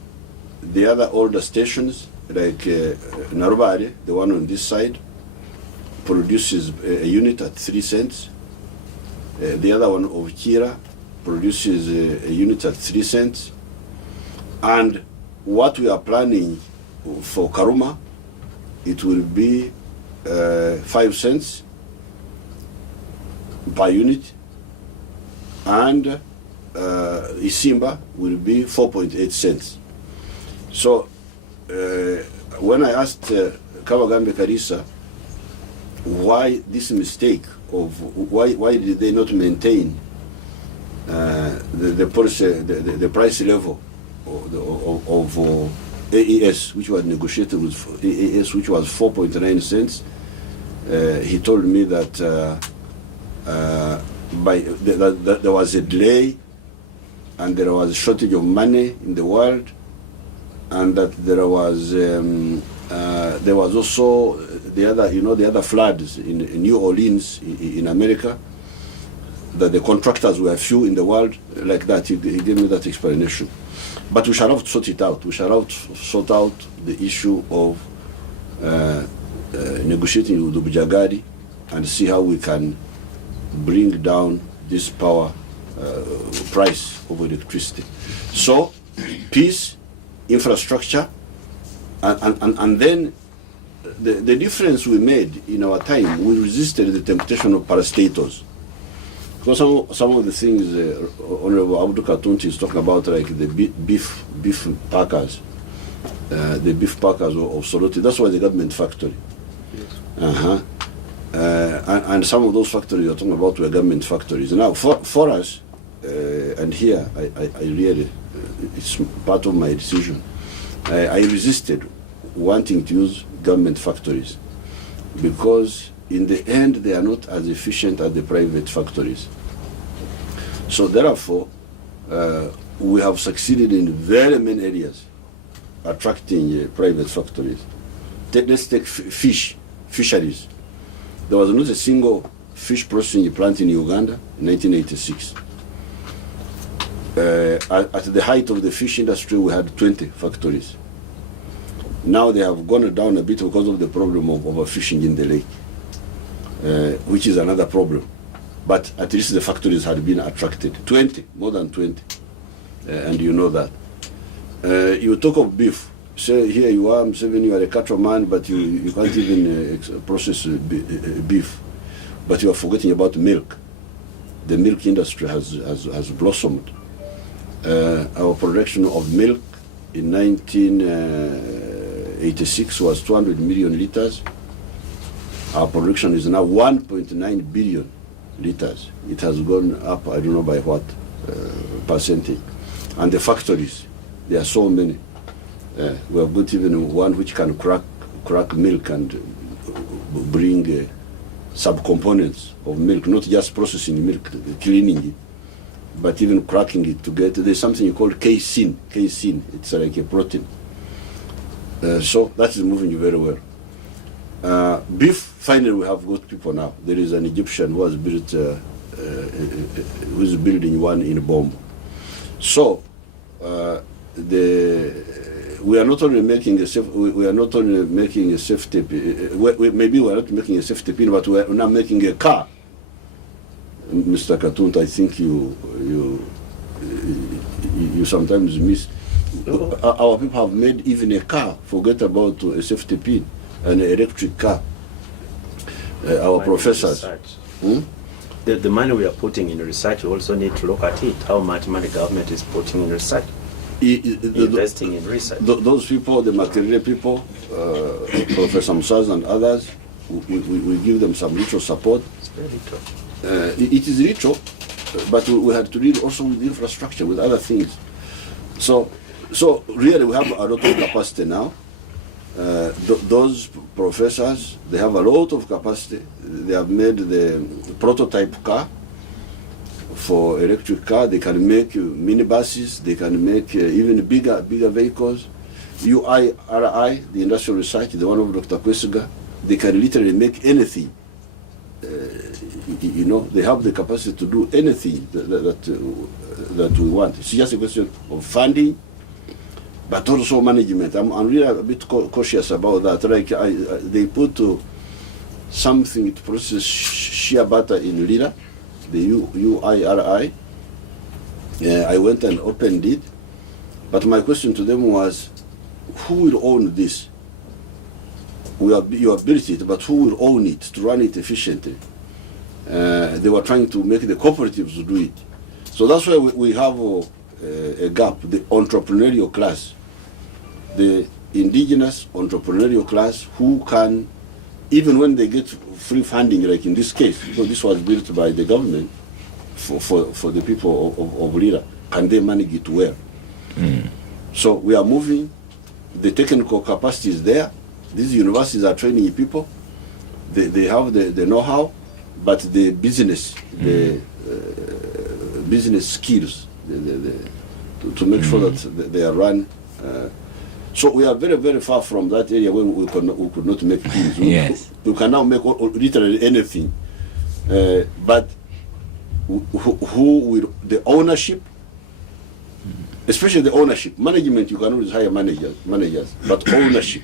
the other older stations, like Narubare, the one on this side, produces a unit at 3 cents. The other one of Kira produces a unit at 3 cents. And what we are planning for Karuma, it will be 5 cents per unit, and Isimba will be 4.8 cents. So when I asked Kabagambe Karisa why this mistake of why did they not maintain the policy, the price level of AES, which was negotiated with AES, which was 4.9 cents, he told me that that there was a delay, and there was a shortage of money in the world, and that there was also the other floods in New Orleans in America, that the contractors were few in the world, like that. He gave me that explanation. But we shall have to sort it out. We shall have to sort out the issue of negotiating with Bujagadi and see how we can bring down this power price of electricity. So, peace, infrastructure, and then the difference we made in our time, we resisted the temptation of parastatals. Because some of the things Honorable Abdul Katunti is talking about, like the beef packers, the beef packers of Soroti, that's why the government factory. Yes. And some of those factories you're talking about were government factories. Now, for us, and here I really, it's part of my decision, I resisted wanting to use government factories, because in the end they are not as efficient as the private factories. So therefore, we have succeeded in very many areas attracting private factories. Let's take fisheries. There was not a single fish processing plant in Uganda in 1986. At the height of the fish industry, we had 20 factories. Now they have gone down a bit because of the problem of overfishing in the lake, which is another problem. But at least the factories had been attracted. 20, more than 20. And you know that. You talk of beef. Say here you are, Museveni, you are a cattleman, but you can't even process beef. But you are forgetting about milk. The milk industry has blossomed. Our production of milk in 1986 was 200 million liters. Our production is now 1.9 billion liters. It has gone up, I don't know by what percentage. And the factories, there are so many. We have got even one which can crack milk and bring subcomponents of milk, not just processing milk, cleaning it, but even cracking it to get, there's something you call casein. Casein, it's like a protein. So that is moving very well. Beef, finally we have got people now. There is an Egyptian who has built, who is building one in Bombo. So we are not only making a safety maybe we are not making a safety pin, but we are now making a car. Mr. Katunta, I think you sometimes miss. Our people have made even a car. Forget about a safety pin, an electric car. Our professors. The money we are putting in research, we also need to look at it. How much money the government is putting in research? Investing in research. Those people, the Makerere people, Professor Musaz and others, we give them some little support. It's very little. It is little, but we had to deal also with infrastructure, with other things. So really we have a lot of capacity now. Those professors, they have a lot of capacity. They have made the prototype car for electric car. They can make minibuses. They can make even bigger vehicles. UIRI, the industrial research, the one of Dr. Kwesiga, they can literally make anything. They have the capacity to do anything that we want. It's just a question of funding, but also management. I'm really a bit cautious about that. Like they put something to process shea butter in Lira, the UIRI, I went and opened it, but my question to them was, who will own this? You have built it, but who will own it to run it efficiently? They were trying to make the cooperatives do it. So that's why we have a gap, the entrepreneurial class, the indigenous entrepreneurial class who can, even when they get free funding, like in this case, because this was built by the government for the people of Lira, can they manage it well? So we are moving, the technical capacity is there, these universities are training people, they have the know-how, but the business, the business skills, to make sure that they are run. So we are very, very far from that area when we could not make things. Yes. We can now make literally anything. But who will, the ownership, especially the ownership, management, you can always hire managers, but ownership.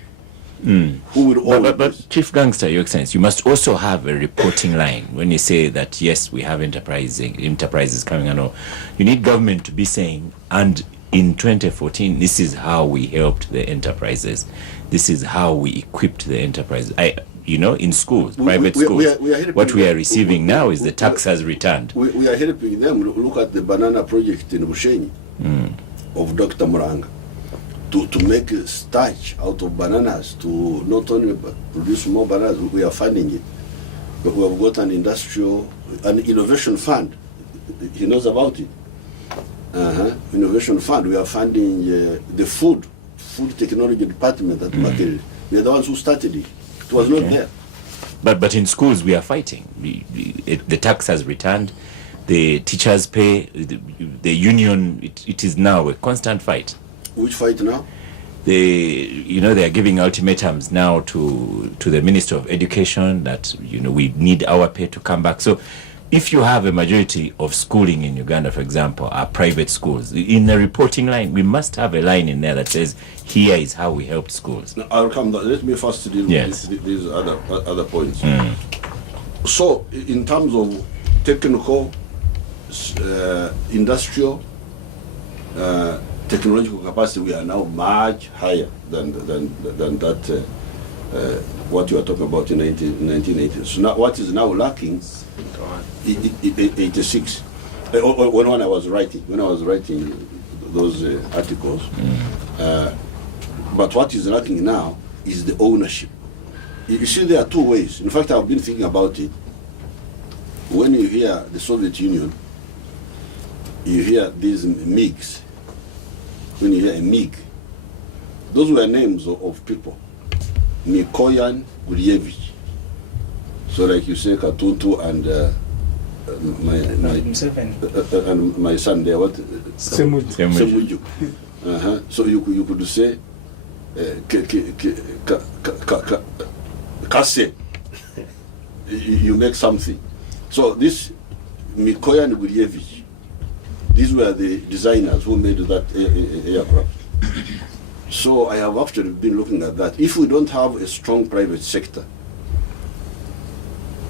Who will own but Chief Gangster, Your Excellency, you must also have a reporting line when you say that yes, we have enterprises coming and all. You need government to be saying, and in 2014, this is how we helped the enterprises. This is how we equipped the enterprises. In schools, private schools, what we are receiving now is the taxes returned. We are helping them. Look at the banana project in Bushenyi of Dr. Muranga. To make starch out of bananas, to not only produce more bananas, we are funding it. But we have got an innovation fund. He knows about it. Innovation fund. We are funding the food technology department at Makerere. We are the ones who started it. It was not there. But in schools we are fighting. The tax has returned. The teachers pay. The union. It is now a constant fight. Which fight now? They are giving ultimatums now to the Minister of Education that we need our pay to come back. So, if you have a majority of schooling in Uganda, for example, are private schools, in the reporting line, we must have a line in there that says, "Here is how we help schools." Now, I'll come. Let me first deal with these other points. So, in terms of technical, industrial. Technological capacity, we are now much higher than that. What you are talking about in 1980s. So now, what is now lacking? 86. When I was writing those articles. But what is lacking now is the ownership. You see, there are two ways. In fact, I've been thinking about it. When you hear the Soviet Union, you hear these MiGs. When you hear a MiG, those were names of people. Mikoyan Gulievich. So like you say, Katutu and and my son there, what? Ssemuju. So you could say Kase. You make something. So this Mikoyan Gulievich, these were the designers who made that aircraft. So I have actually been looking at that. If we don't have a strong private sector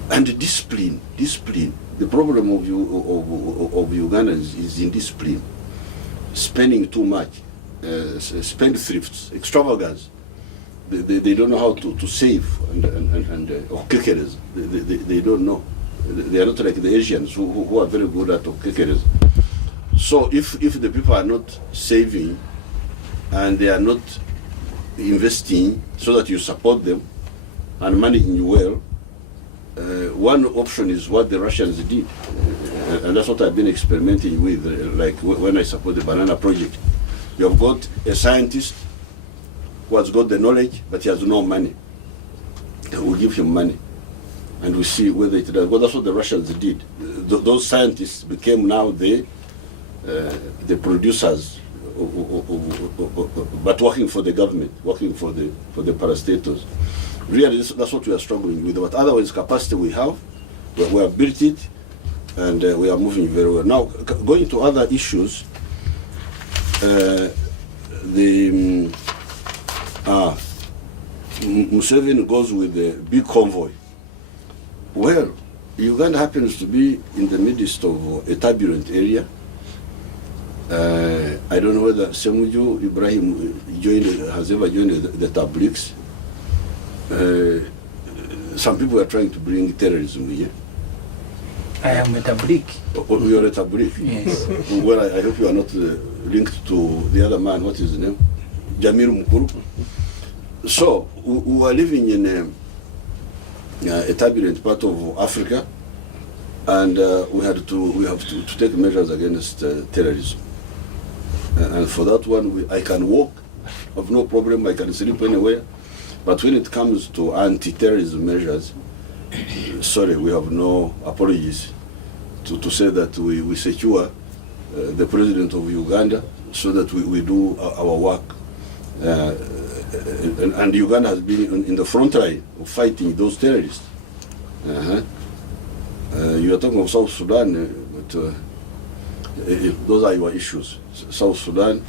and discipline, the problem of Uganda is in discipline, spending too much, spendthrifts, extravagance. They don't know how to save and kekeres. They don't know. They are not like the Asians who are very good at kekeres. So if the people are not saving and they are not investing so that you support them and managing well, one option is what the Russians did. And that's what I've been experimenting with, like when I support the banana project. You have got a scientist who has got the knowledge, but he has no money. We give him money, and we see whether it does. Well, that's what the Russians did. Those scientists became now the producers, but working for the government, working for the parastatals. Really, that's what we are struggling with. But otherwise, capacity we have, we have built it, and we are moving very well. Now, going to other issues, Museveni goes with a big convoy. Well, Uganda happens to be in the midst of a turbulent area. I don't know whether Ssemuju Ibrahim has ever joined the Tabliks. Some people are trying to bring terrorism here. I am a tablik. Oh, you are a Tablik? Yes. Well, I hope you are not linked to the other man. What is his name? Jamil Mukuru. So, we are living in a turbulent part of Africa, and we have to take measures against terrorism. And for that one, I can walk, have no problem, I can sleep anywhere. But when it comes to anti-terrorism measures, sorry, we have no apologies to say that we secure the president of Uganda so that we do our work. And Uganda has been in the front line of fighting those terrorists. You are talking of South Sudan, but those are your issues. South Sudan,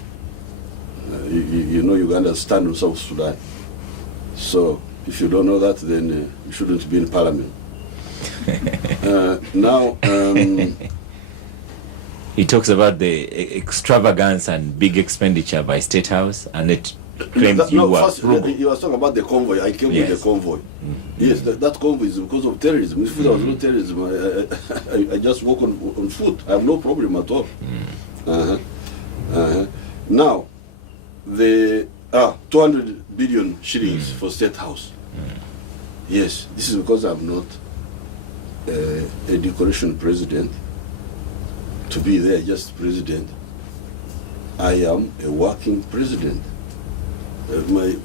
you know Uganda stand on South Sudan. So if you don't know that, then you shouldn't be in parliament. Now, he talks about the extravagance and big expenditure by State House, and it claims you were frugal. You was talking about the convoy. I came with the convoy. Yes, that convoy is because of terrorism. If there was no terrorism, I just walk on foot. I have no problem at all. Now, the 200 billion shillings for State House. Yes, this is because I'm not a decoration president. To be there, just president. I am a working president.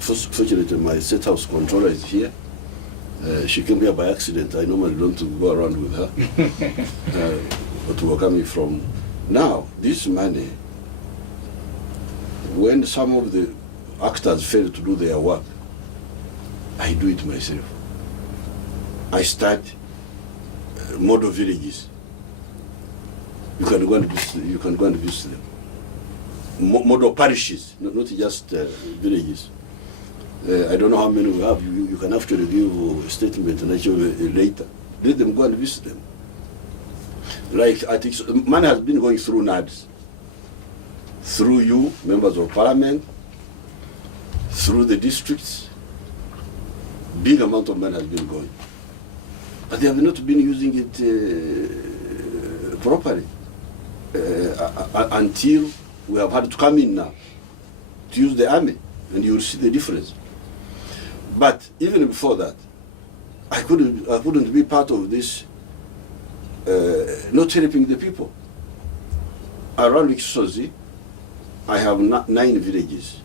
Fortunately, my State House controller is here. She came here by accident. I normally don't go around with her. But we're coming from. Now, this money, when some of the actors fail to do their work, I do it myself. I start model villages. You can go and visit them. Model parishes, not just villages. I don't know how many we have. You can actually give a statement and actually later. Let them go and visit them. Like I think money has been going through NADS, through you, members of parliament, through the districts. Big amount of money has been going, but they have not been using it properly until we have had to come in now to use the army, and you will see the difference. But even before that, I couldn't be part of this. Not helping the people. Around Kisozi, I have 9 villages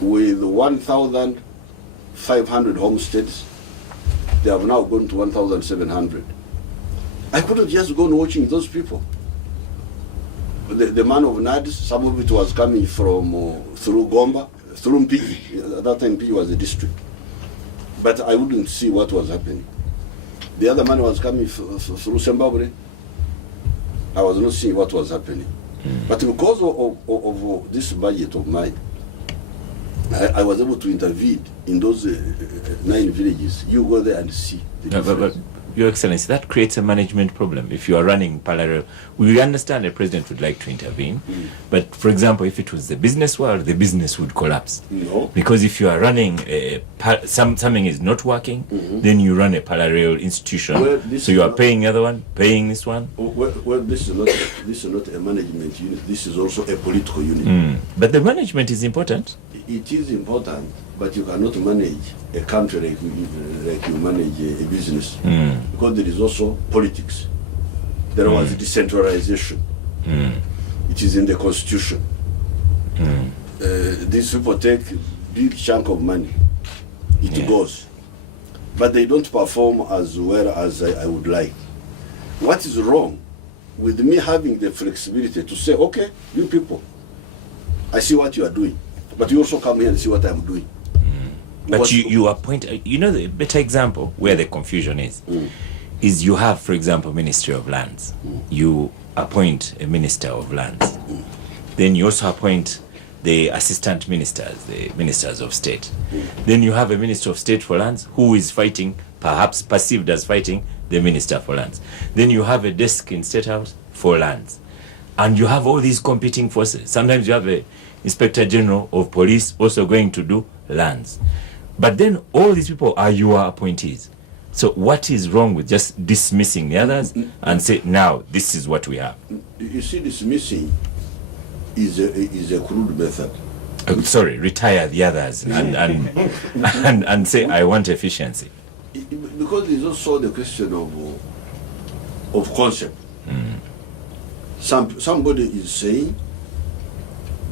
with 1,500 homesteads. They have now gone to 1,700. I couldn't just go on watching those people. The man of NADS, some of it was coming from through Gomba, through Mpigi. At that time, Mpigi was a district. But I wouldn't see what was happening. The other man was coming through Zimbabwe. I was not seeing what was happening. But because of this budget of mine, I was able to intervene in those 9 villages. You go there and see the difference. But Your Excellency, that creates a management problem. If you are running parallel, we understand the president would like to intervene, but for example, if it was the business world, the business would collapse. No. Because if you are running something is not working, then you run a parallel institution. Well, so you are paying the other one, paying this one. Well, this is not a management unit. This is also a political unit. But the management is important. It is important, but you cannot manage a country like you manage a business, because there is also politics. There was decentralization. It is in the constitution. These people take big chunk of money. It goes, but they don't perform as well as I would like. What is wrong with me having the flexibility to say, okay, you people, I see what you are doing, but you also come here and see what I'm doing. But you appoint, the better example where the confusion is you have, for example, Ministry of Lands. You appoint a Minister of Lands. Then you also appoint the assistant ministers, the ministers of state. Then you have a Minister of State for Lands who is fighting, perhaps perceived as fighting, the Minister for Lands. Then you have a desk in State House for lands. And you have all these competing forces. Sometimes you have a Inspector General of Police also going to do lands. But then all these people are your appointees. So what is wrong with just dismissing the others and say, now, this is what we have? You see, dismissing is a crude method. Sorry, retire the others and say, I want efficiency. Because it's also the question of concept. Somebody is saying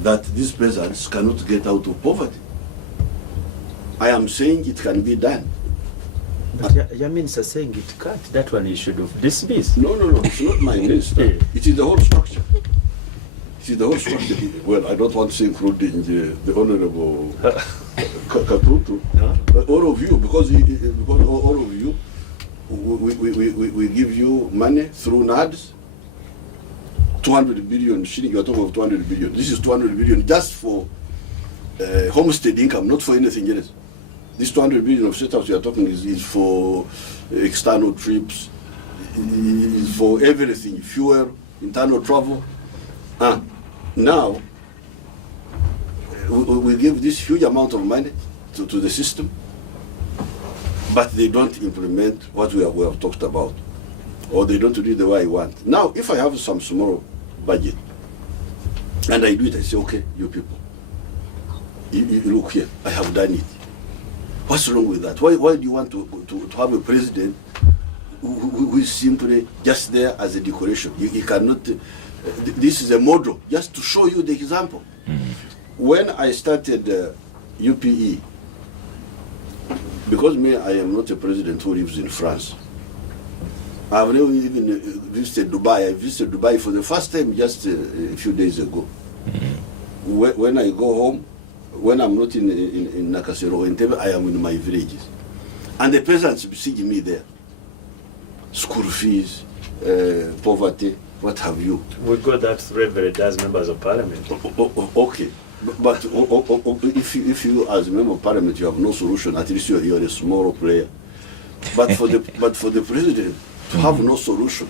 that these peasants cannot get out of poverty. I am saying it can be done. But Yamin's saying it can't. That one you should have dismissed. No, it's not my minister. It is the whole structure. It is the whole structure. Well, I don't want to say including the Honorable Katutu, but all of you, because all of you, we give you money through NADS, 200 billion shilling. You are talking of 200 billion. This is 200 billion just for homestead income, not for anything else. This 200 billion of setups you are talking is for external trips, is for everything, fuel, internal travel. Now, we give this huge amount of money to the system, but they don't implement what we have talked about, or they don't do it the way I want. Now, if I have some small budget, and I do it, I say, okay, you people, you look here, I have done it. What's wrong with that? Why do you want to have a president who is simply just there as a decoration? You cannot, this is a model, just to show you the example. When I started UPE, because I am not a president who lives in France, I've never even visited Dubai. I visited Dubai for the first time just a few days ago. When I go home, when I'm not in Nakasero or in Tebe, I am in my villages. And the peasants besiege me there. School fees, poverty, what have you. We got that revered as members of parliament. Okay. But if you as a member of parliament, you have no solution, at least you're a small player. But for the president to have no solution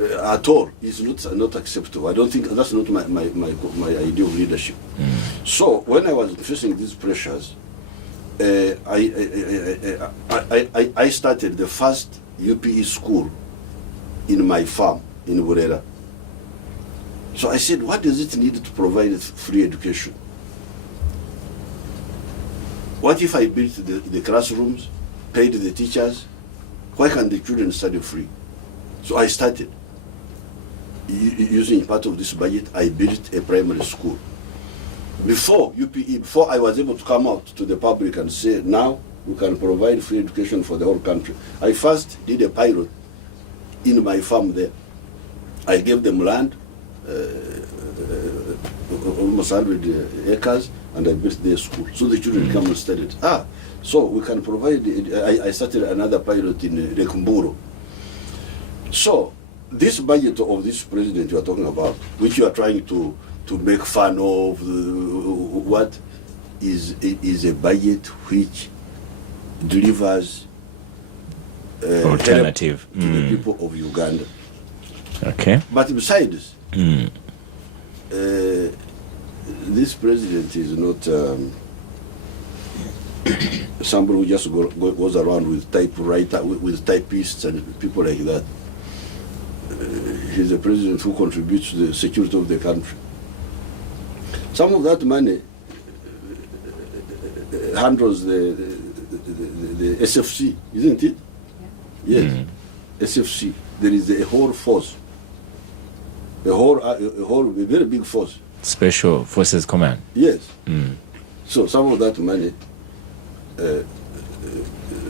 at all is not acceptable. I don't think that's not my idea of leadership. So when I was facing these pressures, I started the first UPE school in my farm in Burera. So I said, what does it need to provide free education? What if I built the classrooms, paid the teachers? Why can't the children study free? So I started. Using part of this budget, I built a primary school. Before UPE, before I was able to come out to the public and say, now we can provide free education for the whole country, I first did a pilot in my farm there. I gave them land, almost 100 acres, and I built their school. So the children come and study it. So we can provide, I started another pilot in Rekumburo. So this budget of this president you are talking about, which you are trying to make fun of, what is a budget which delivers alternative to the people of Uganda. Okay. But besides, this president is not somebody who just goes around with typewriter, with typists and people like that. He's a president who contributes to the security of the country. Some of that money handles the SFC, isn't it? Yes, SFC. There is a whole force, a very big force. Special Forces Command. Yes. So some of that money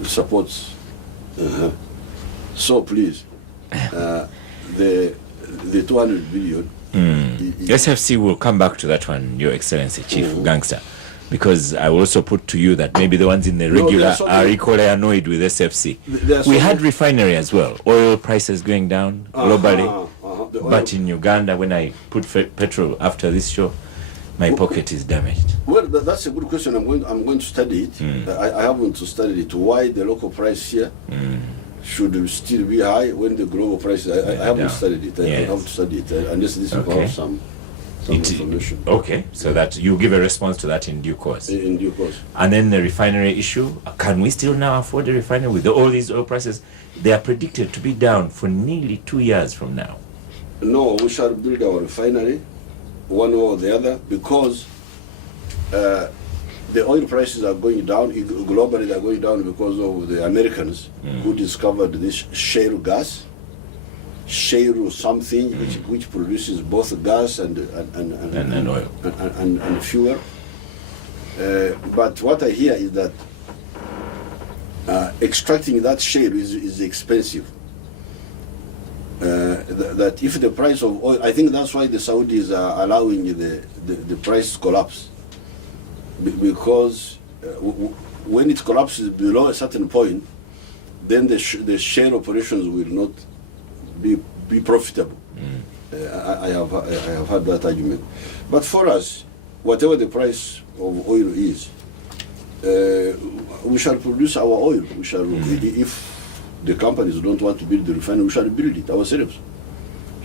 supports. So please, the 200 billion. SFC will come back to that one, Your Excellency, Chief Gangster, because I will also put to you that maybe the ones in the regular are equally annoyed with SFC. We had refinery as well, oil prices going down globally, but in Uganda, when I put petrol after this show, my pocket is damaged. Well, that's a good question. I'm going to study it. I haven't studied it. Why the local price here should still be high when the global prices. I haven't Yeah. studied it. I Yes. haven't studied it unless this Okay. involves some information. Okay, so that you give a response to that in due course. In due course. And then the refinery issue. Can we still now afford a refinery with all these oil prices? They are predicted to be down for nearly 2 years from now. No, we shall build our refinery, one way or the other, because the oil prices are going down. Globally, they are going down because of the Americans who discovered this shale gas, shale something which produces both gas and oil and fuel. But what I hear is that extracting that shale is expensive. That if the price of oil, I think that's why the Saudis are allowing the price collapse, because when it collapses below a certain point, then the shale operations will not be profitable. I have had that argument. But for us, whatever the price of oil is, we shall produce our oil. We shall, if the companies don't want to build the refinery, we shall build it ourselves.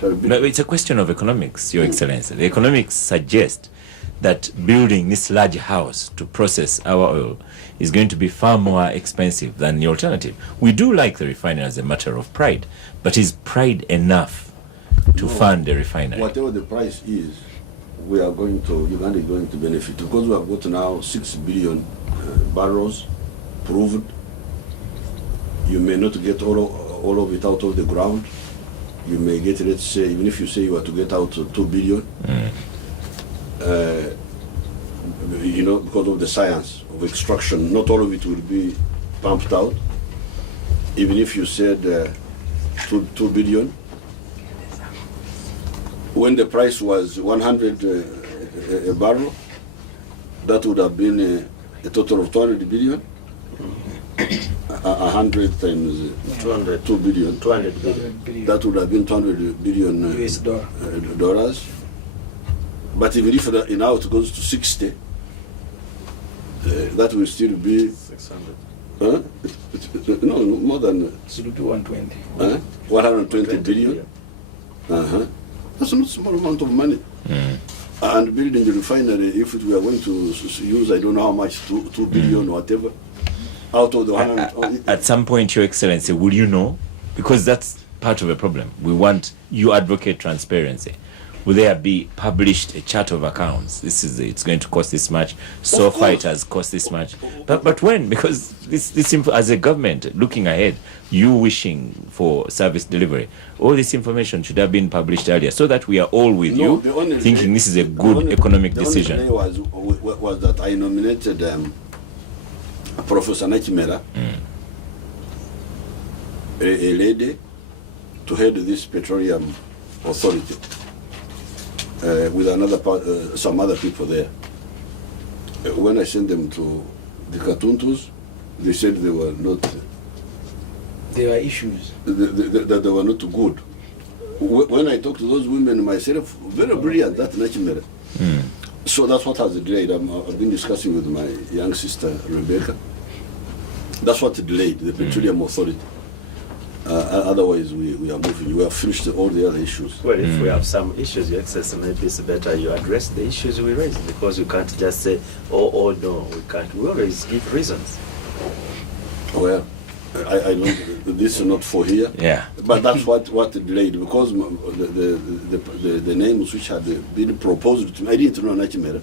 No, it's a question of economics, Your Excellency. The economics suggest that building this large house to process our oil is going to be far more expensive than the alternative. We do like the refinery as a matter of pride, but is pride enough to fund the refinery? Whatever the price is, Uganda is going to benefit, because we have got now 6 billion barrels proved. You may not get all of it out of the ground. You may get, let's say, even if you say you are to get out 2 billion, because of the science of extraction, not all of it will be pumped out. Even if you said 2 billion, when the price was 100 a barrel, that would have been a total of 200 billion. 100 times 200, 2 billion. 200 billion. That would have been 200 billion US dollars. But even if now it goes to 60, that will still be 600. No, more than 120. 120 billion. That's not a small amount of money. And building the refinery, if we are going to use, I don't know how much, 2 billion or whatever, out of the 100. At some point, Your Excellency, will you know? Because that's part of the problem. You advocate transparency. Will there be published a chart of accounts? It's going to cost this much. So far it has cost this much. But when? Because this as a government looking ahead, you wishing for service delivery, all this information should have been published earlier, so that we are all with you, thinking this is a good economic decision. The only was that I nominated Professor Nachimera, a lady, to head this petroleum authority. With some other people there. When I sent them to the Katuntus, they said they were not. There were issues. That they were not good. When I talked to those women myself, very brilliant, that Nachimera. So that's what has delayed. I've been discussing with my young sister Rebecca. That's what delayed the petroleum authority. Otherwise, we are moving. We have finished all the other issues. Well, if we have some issues, Your Excellency, maybe it's better you address the issues we raise, because you can't just say, oh no, we can't. We always give reasons. Well, I know this is not for here. Yeah. But that's what delayed, because the names which had been proposed to me, I didn't know Nachimera,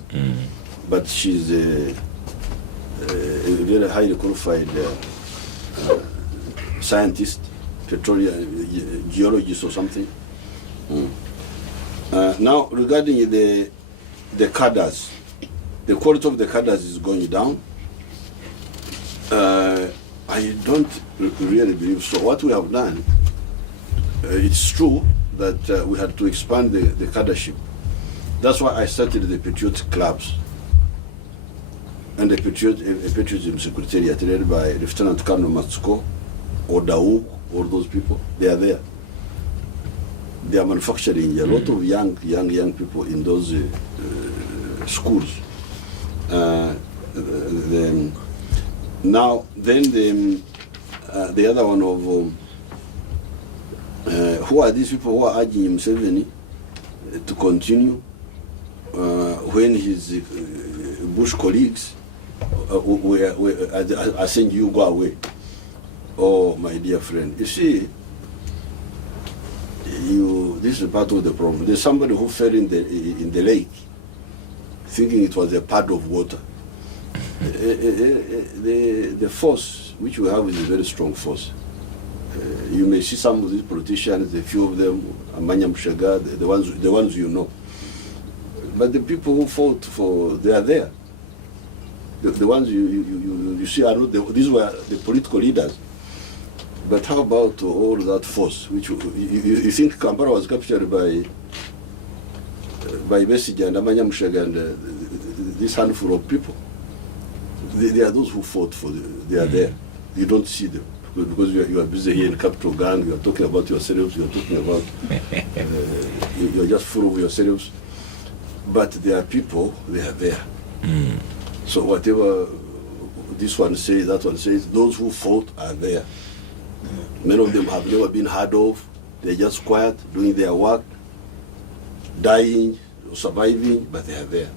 but she's a very highly qualified scientist. Petroleum geologist or something. Now, regarding the cadres, the quality of the cadres is going down. I don't really believe so. What we have done, it's true that we had to expand the cadreship. That's why I started the patriotic clubs and the patriotism secretariat led by Lieutenant Colonel Matsuko or Daouk. All those people, they are there. They are manufacturing a lot of young people in those schools. The other one of who are these people who are urging Museveni to continue when his Bush colleagues are saying you go away? Oh, my dear friend, you see, this is part of the problem. There's somebody who fell in the lake, thinking it was a part of water. The force which we have is a very strong force. You may see some of these politicians, a few of them, Amanya Mshaga, the ones you know. But the people who fought they are there. The ones you see are not, these were the political leaders. But how about all that force? Which you think Kampala was captured by Besigye and Amanya Mshaga and this handful of people? They are those who fought they are there. You don't see them because you are busy here in Capital Gang. You are talking about yourselves. You are talking about you are just full of yourselves. But there are people. They are there. So whatever this one says, that one says, those who fought are there. Many of them have never been heard of. They're just quiet, doing their work, dying, surviving, but they are there.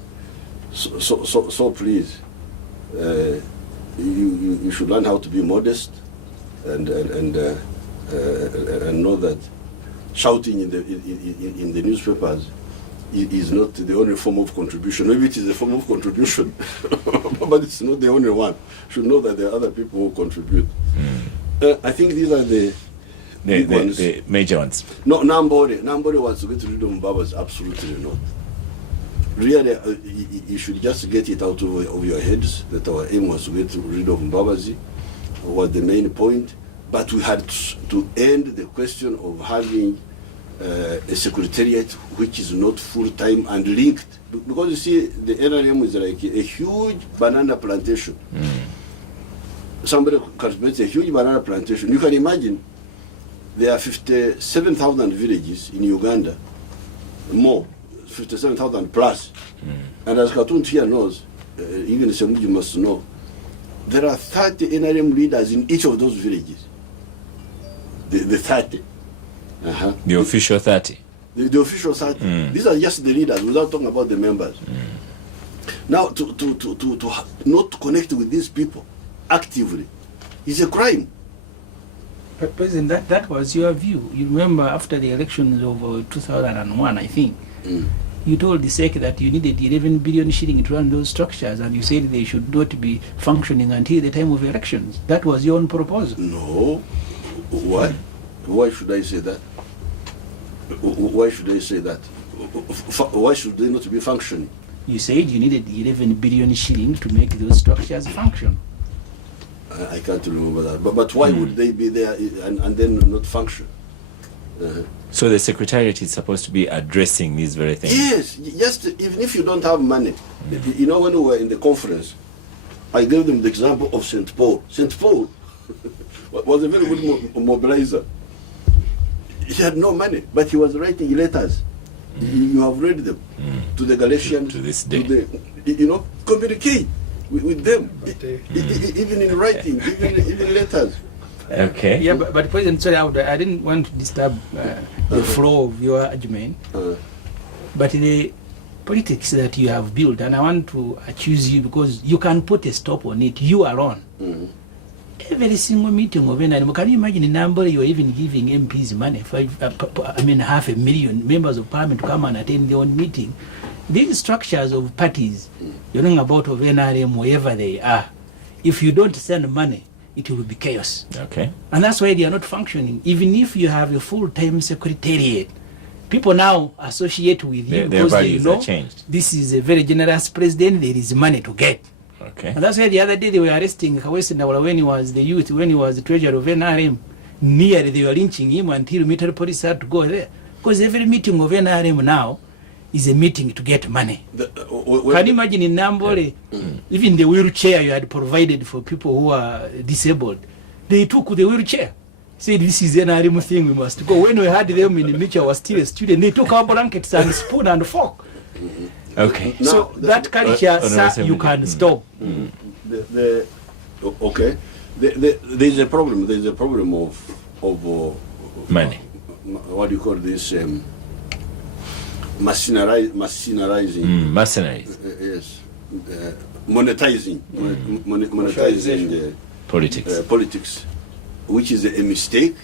So please, you should learn how to be modest and know that shouting in the newspapers is not the only form of contribution. Maybe it is a form of contribution, but it's not the only one. You should know that there are other people who contribute. I think these are the major ones. No, nobody wants to get rid of Mbabazi. Absolutely not. Really, you should just get it out of your heads that our aim was to get rid of Mbabazi, was the main point. But we had to end the question of having a secretariat which is not full-time and linked. Because you see, the NRM is like a huge banana plantation. Somebody cultivates a huge banana plantation. You can imagine there are 57,000 villages in Uganda, more, 57,000 plus. And as Katun here knows, even Ssemuju must know, there are 30 NRM leaders in each of those villages. The 30. The official 30. The official 30. These are just the leaders without talking about the members. Now, to not connect with these people actively is a crime. But President, that was your view. You remember after the elections of 2001, I think, you told the SEC that you needed 11 billion shilling to run those structures, and you said they should not be functioning until the time of elections. That was your own proposal. No. What? Why should I say that? Why should I say that? Why should they not be functioning? You said you needed 11 billion shilling to make those structures function. I can't remember that. But why would they be there and then not function? So the Secretariat is supposed to be addressing these very things? Yes, just even if you don't have money. You know, when we were in the conference, I gave them the example of St. Paul. St. Paul was a very good mobilizer. He had no money, but he was writing letters. You have read them to the Galatians. To this day. Communicate with them, even in writing, even letters. Okay. Yeah, but President, sorry, I didn't want to disturb the flow of your argument. But the politics that you have built, and I want to accuse you because you can put a stop on it, you alone. Every single meeting of NRM, can you imagine the number you are even giving MPs money? 500,000 members of parliament to come and attend their own meeting. These structures of parties, you're talking about of NRM, wherever they are, if you don't send money, it will be chaos. Okay. And that's why they are not functioning. Even if you have a full-time secretariat, people now associate with you because they know this is a very generous president, there is money to get. Okay. And that's why the other day they were arresting Kawesi Ndawala when he was the youth, when he was the treasurer of NRM. Nearly they were lynching him until military police had to go there. Because every meeting of NRM now is a meeting to get money. Can you imagine in Nambole, even the wheelchair you had provided for people who are disabled, they took the wheelchair. Said this is an NRM thing, we must go. When we had them in the nature, I was still a student, they took our blankets and spoon and fork. Okay. So that culture, sir, you can stop. Okay. There's a problem. There's a problem of money. what do you call this? Mercenarizing. Mercenaries. Yes. Monetizing. Monetizing politics, which is a mistake.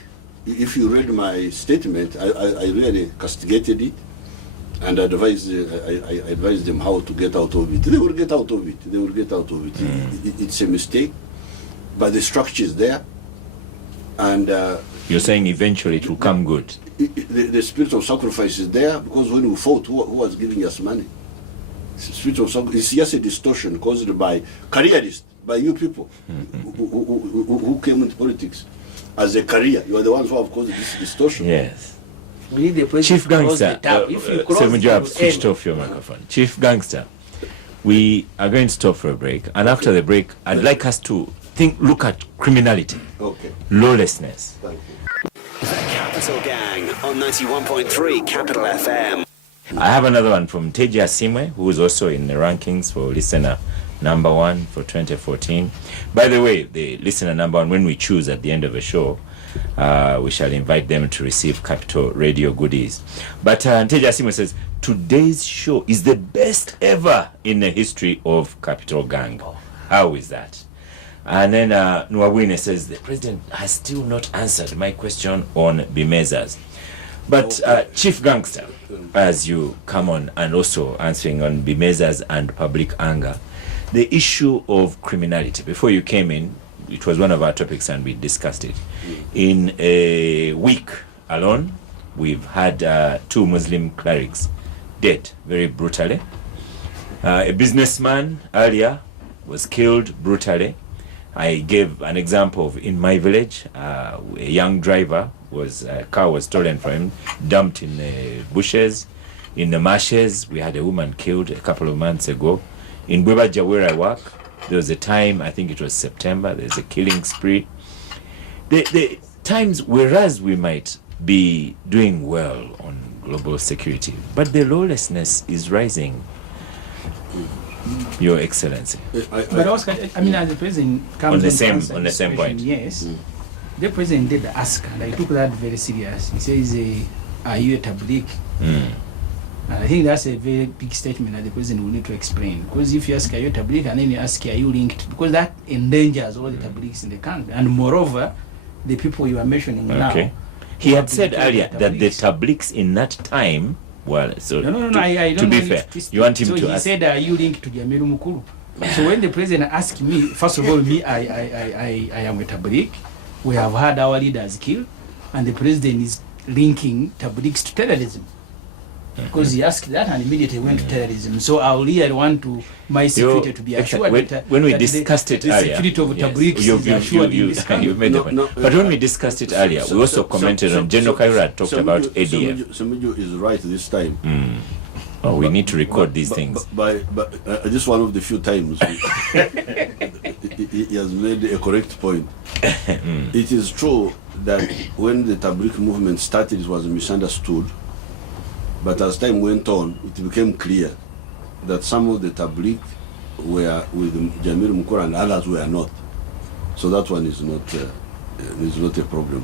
If you read my statement, I really castigated it and advised them how to get out of it. They will get out of it. It's a mistake, but the structure is there. And you're saying eventually it will come good. The spirit of sacrifice is there, because when we fought, who was giving us money? Spirit of sacrifice is just a distortion caused by careerists, by you people who came into politics as a career. You are the ones who have caused this distortion. Yes. We need the Chief Gangster, Ssemuju, you have switched off your microphone. Chief Gangster, we are going to stop for a break, and after the break, I'd like us to look at criminality, lawlessness. Thank you. The Capital Gang on 91.3 Capital FM. I have another one from Teja Simwe, who is also in the rankings for listener number 1 for 2014. By the way, the listener number 1, when we choose at the end of a show, we shall invite them to receive Capital Radio goodies. But Teja Simwe says, today's show is the best ever in the history of Capital Gang. How is that? And then Nwabwine says, the president has still not answered my question on Bimezas. But Chief Gangster, as you come on and also answering on Bimezas and public anger, the issue of criminality, before you came in, it was one of our topics and we discussed it. In a week alone, we've had 2 Muslim clerics dead very brutally. A businessman earlier was killed brutally. I gave an example of in my village, a young driver a car was stolen from him, dumped in the bushes, in the marshes. We had a woman killed a couple of months ago. In Bwebaja, where I work, there was a time, I think it was September, there's a killing spree. The times, whereas we might be doing well on global security, but the lawlessness is rising. Your Excellency. But Oscar, I mean, as the president comes on the same point. Yes, the president did ask, and I took that very serious. He says, "Are you a tabligh?" And I think that's a very big statement that the president will need to explain. Because if you ask, "Are you a tabligh?" and then you ask, "Are you linked?" because that endangers all the tablighs in the country. And moreover, the people you are mentioning now. He had said earlier that the tablighs in that time. Well, so no. I don't to be know fair, you want him to he ask. said, "Are you linked to Jamiru Mukuru?" So when the president asked me, first of all, I am a tabligh. We have had our leaders killed, and the president is linking tablighs to terrorism. Because he asked that and immediately went to terrorism. So I really want my security to be assured when we discussed it earlier, the security of tablighs is assured in this country. Made the point. But when we discussed it earlier, we also commented on General Kaira talked about ADF. Ssemuju is right this time. Oh, we need to record these things. But this is one of the few times he has made a correct point. It is true that when the tabligh movement started, it was misunderstood. But as time went on, it became clear that some of the tabligh were with Jamiru Mukuru and others were not. So that one is not a problem.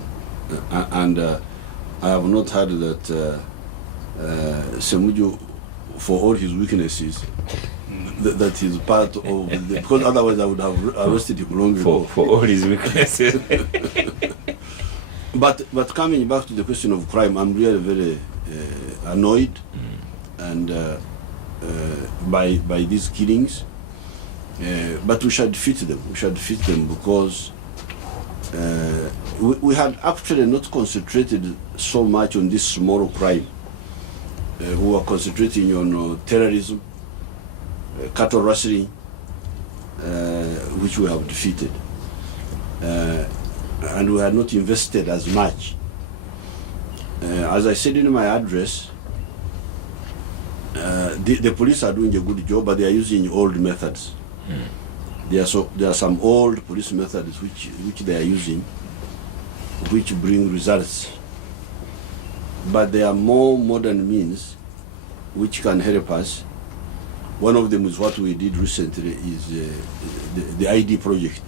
And I have not heard that Ssemuju, for all his weaknesses, that he's part of because otherwise I would have arrested him long ago. For all his weaknesses. But coming back to the question of crime, I'm really very annoyed and by these killings. But we should defeat them. We should defeat them because we had actually not concentrated so much on this small crime. We were concentrating on terrorism, cattle rustling, which we have defeated. And we had not invested as much. As I said in my address, the police are doing a good job, but they are using old methods. There are some old police methods which they are using, which bring results. But there are more modern means which can help us. One of them is what we did recently, is the ID project.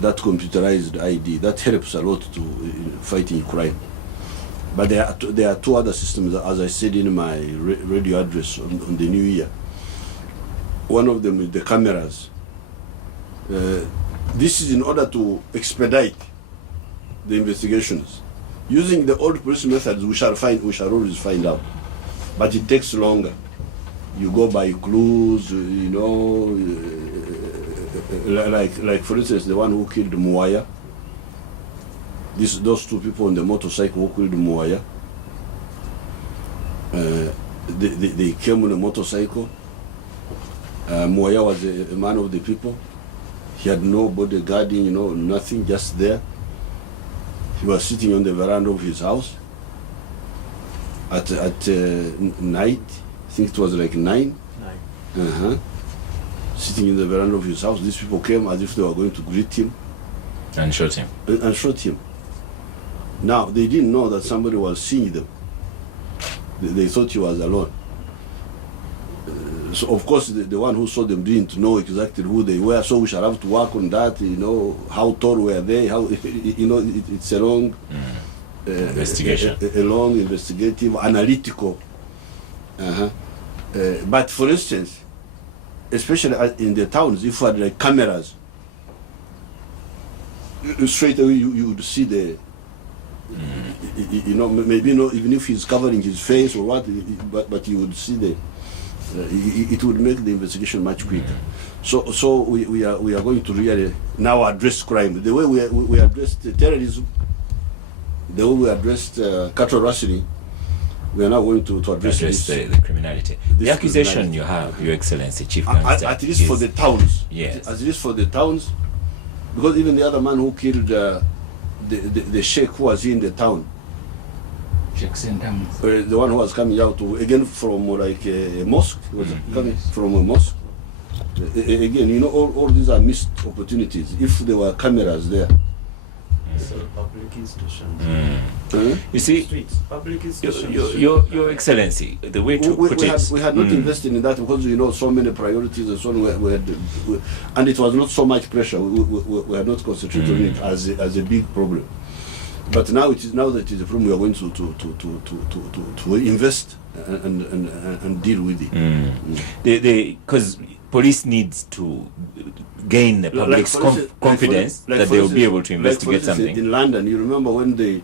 That computerized ID, that helps a lot to fighting crime. But there are two other systems, as I said in my radio address on the new year. One of them is the cameras. This is in order to expedite the investigations. Using the old police methods, we shall always find out, but it takes longer. You go by clues, you know, like for instance, the one who killed Muaya. Those two people on the motorcycle who killed Muaya. They came on a motorcycle. Muaya was a man of the people. He had no bodyguarding, you know, nothing, just there. He was sitting on the veranda of his house at night. I think it was like 9. Sitting in the veranda of his house. These people came as if they were going to greet him. And shot him. And shot him. Now, they didn't know that somebody was seeing them. They thought he was alone. So, of course, the one who saw them didn't know exactly who they were, so we shall have to work on that, you know, how tall were they, how, you know, it's a long investigation. A long, investigative, analytical. But for instance, especially in the towns, if you had like cameras, straight away you would see the, you know, maybe not even if he's covering his face or what, but you would see the, it would make the investigation much quicker. So we are going to really now address crime. The way we addressed terrorism, the way we addressed cattle rustling, we are now going to address the criminality. The accusation you have, Your Excellency, Chief Gangster, at least for the towns. Yes. At least for the towns, because even the other man who killed the sheikh who was in the town, the one who was coming out again from like a mosque, was coming from a mosque. Again, you know, all these are missed opportunities. If there were cameras there. So public institutions. You see, Streets, public institutions. Your Excellency, the way to put it, we had not invested in that because, you know, so many priorities and so on. And it was not so much pressure. We had not concentrated on it as a big problem. But now that it is a problem, we are going to invest and deal with it. Because police needs to gain the public's confidence that they will be able to investigate something. In London, you remember when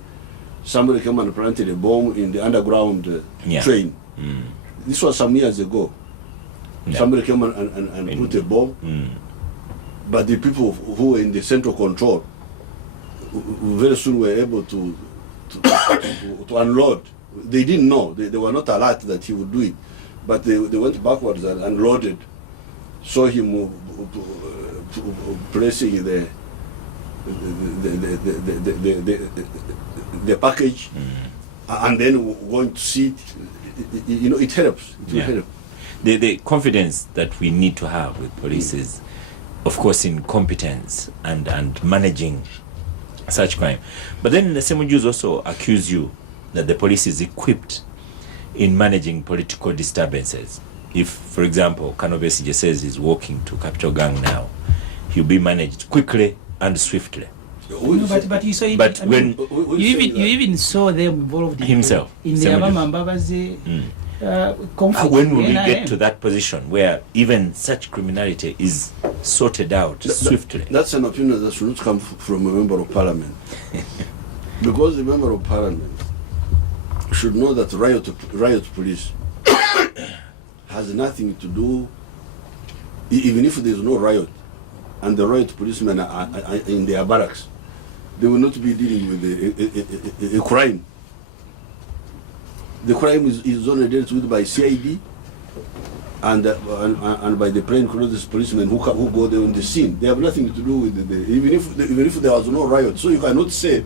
somebody came and planted a bomb in the underground train. This was some years ago. Somebody came and put a bomb, but the people who were in the central control very soon were able to unload. They didn't know. They were not alert that he would do it, but they went backwards and unloaded. Saw him placing the package, and then going to see it. You know, it helps. It will help. The confidence that we need to have with police is, of course, in competence and managing such crime. But then the Ssemujus also accuse you that the police is equipped in managing political disturbances. If, for example, Kano Besigye says he's walking to Capital Gang now, he'll be managed quickly and swiftly. No, but you saw it. But you even saw them involved himself in the Abama Mbabazi conflict. When will we get to that position where even such criminality is sorted out swiftly? That's an opinion that should not come from a member of parliament. Because the member of parliament should know that riot police has nothing to do, even if there is no riot, and the riot policemen are in their barracks, they will not be dealing with a crime. The crime is only dealt with by CID and by the plain-clothes policemen who go there on the scene. They have nothing to do with even if there was no riot. So you cannot say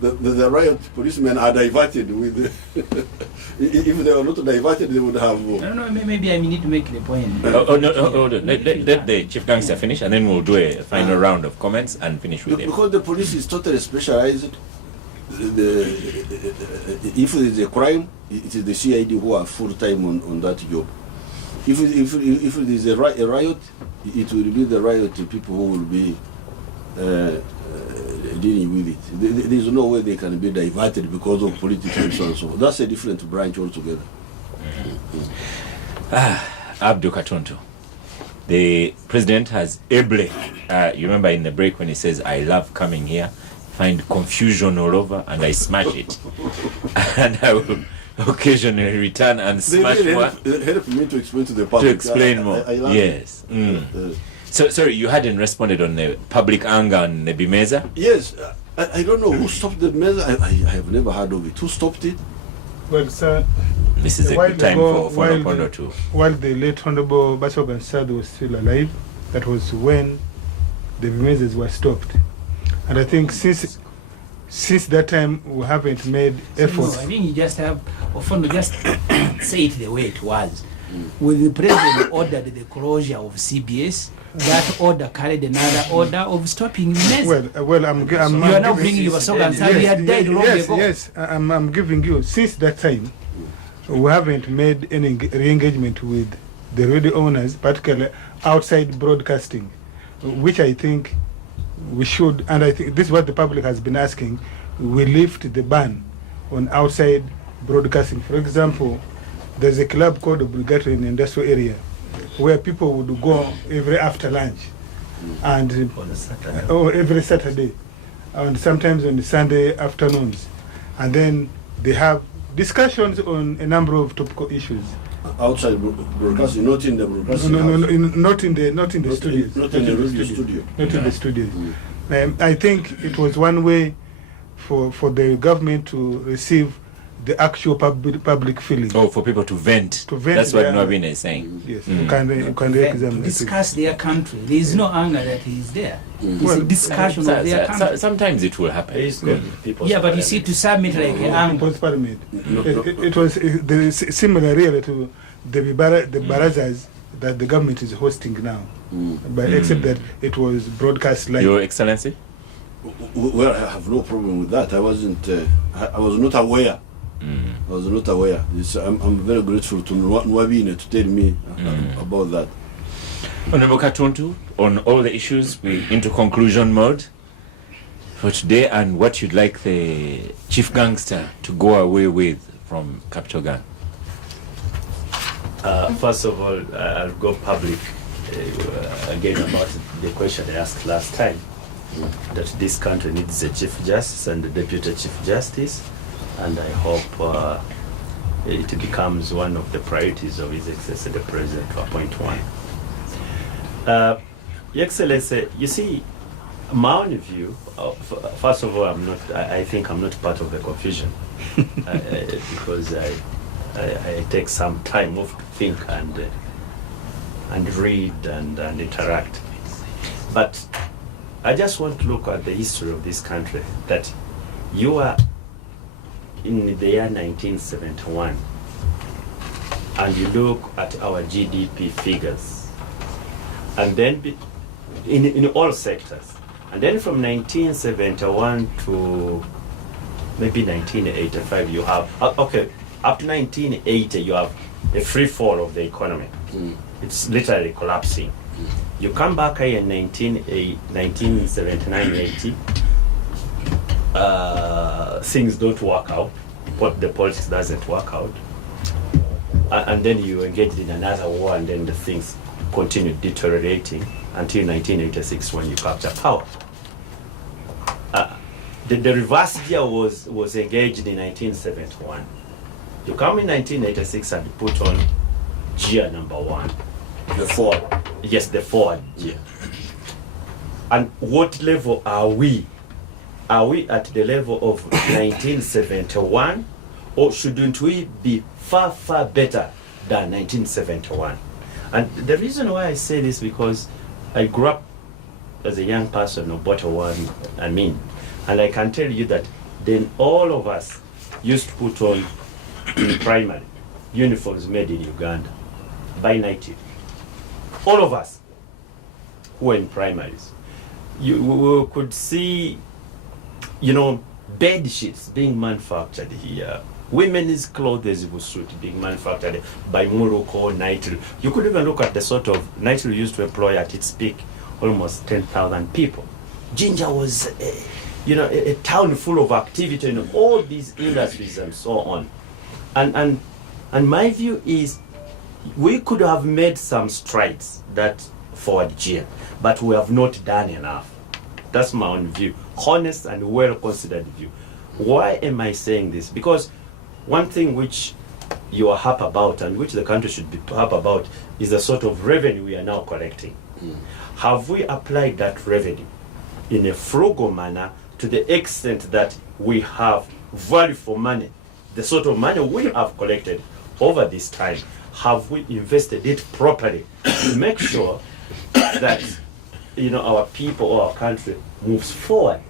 the riot policemen are diverted with. If they were not diverted, they would have. No, maybe I need to make the point. No. Let the Chief Gangster finish, and then we'll do a final round of comments and finish with him. Because the police is totally specialized. If there is a crime, it is the CID who are full time on that job. If there is a riot, it will be the riot people who will be dealing with it. There's no way they can be diverted because of politics and so on and so forth. That's a different branch altogether. Abdul Katonto, the president has ably, you remember in the break when he says, I love coming here, find confusion all over, and I smash it. And I will occasionally return and smash more. Help me to explain to the public. To explain more. I love yes. So, sorry, you hadn't responded on the public anger on the Bimeza? Yes. I don't know who stopped the measure. I have never heard of it. Who stopped it? Well, sir, This is a good time for Napondo too. While the late Honorable Basogan Sadu was still alive, that was when the measures were stopped. And I think since that time, we haven't made efforts. No, I think you just have, Ofondo, just say it the way it was. When the president ordered the closure of CBS, that order carried another order of stopping the measure. Well, I'm you are now bringing your Basogan Sadu. He had died long ago. Yes, I'm giving you, since that time, we haven't made any re-engagement with the radio owners, particularly outside broadcasting, which I think we should, and I think this is what the public has been asking, we lift the ban on outside broadcasting. For example, there's a club called Obligatory in the industrial area where people would go every after lunch and every Saturday and sometimes on the Sunday afternoons, and then they have discussions on a number of topical issues. Outside broadcasting, not in the broadcasting. Not in the studios. Not in the radio studio. Not in the studios. I think it was one way for the government to receive the actual public feeling. Oh, for people to vent. That's what Nwabine is saying. Yes, you can discuss their country. There is no anger that is there. It's a discussion of their country. Sometimes it will happen. Yeah, but you see, to submit like anger. It was similar really to the barazas that the government is hosting now, but except that it was broadcast live. Your Excellency? Well, I have no problem with that. I was not aware. I was not aware. I'm very grateful to Nwabine to tell me about that. Honorable Katonto, on all the issues, we're into conclusion mode for today, and what you'd like the chief gangster to go away with from Capital Gang. First of all, I'll go public again about the question I asked last time, that this country needs a Chief Justice and a Deputy Chief Justice, and I hope it becomes one of the priorities of His Excellency the President to appoint one. Your Excellency, you see, my own view, first of all, I think I'm not part of the confusion because I take some time off to think and read and interact. But I just want to look at the history of this country, that you are in the year 1971 and you look at our GDP figures, and then in all sectors, and then from 1971 to maybe 1985 you have, okay, up to 1980 you have a free fall of the economy. It's literally collapsing. You come back here in 1979-80, things don't work out, but the politics doesn't work out, and then you engaged in another war, and then the things continued deteriorating until 1986 when you capture power. The reverse gear was engaged in 1971. You come in 1986 and put on gear number 1. The forward. Yes, the forward gear. And what level are we? Are we at the level of 1971, or shouldn't we be far, far better than 1971? And the reason why I say this, because I grew up as a young person of Botawan, and I can tell you that then all of us used to put on in primary uniforms made in Uganda by native. All of us who were in primaries. We could see, bed sheets being manufactured here. Women's clothes being manufactured by Morocco, Nitel. You could even look at the sort of Nitel used to employ at its peak almost 10,000 people. Ginger was, a town full of activity in all these industries and so on. And my view is we could have made some strides that forward year, but we have not done enough. That's my own view, honest and well-considered view. Why am I saying this? Because one thing which you are happy about and which the country should be happy about is the sort of revenue we are now collecting. Have we applied that revenue in a frugal manner to the extent that we have value for money? The sort of money we have collected over this time, have we invested it properly to make sure that our people or our country moves forward?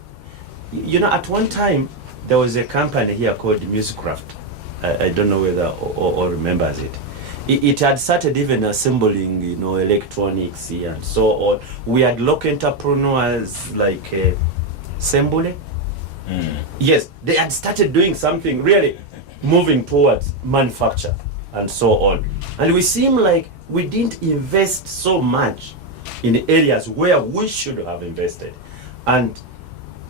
At one time there was a company here called Musicraft. I don't know whether all remembers it. It had started even assembling, electronics and so on. We had local entrepreneurs like Ssemuju. Yes, they had started doing something really moving towards manufacture and so on. And we seem like we didn't invest so much in the areas where we should have invested. And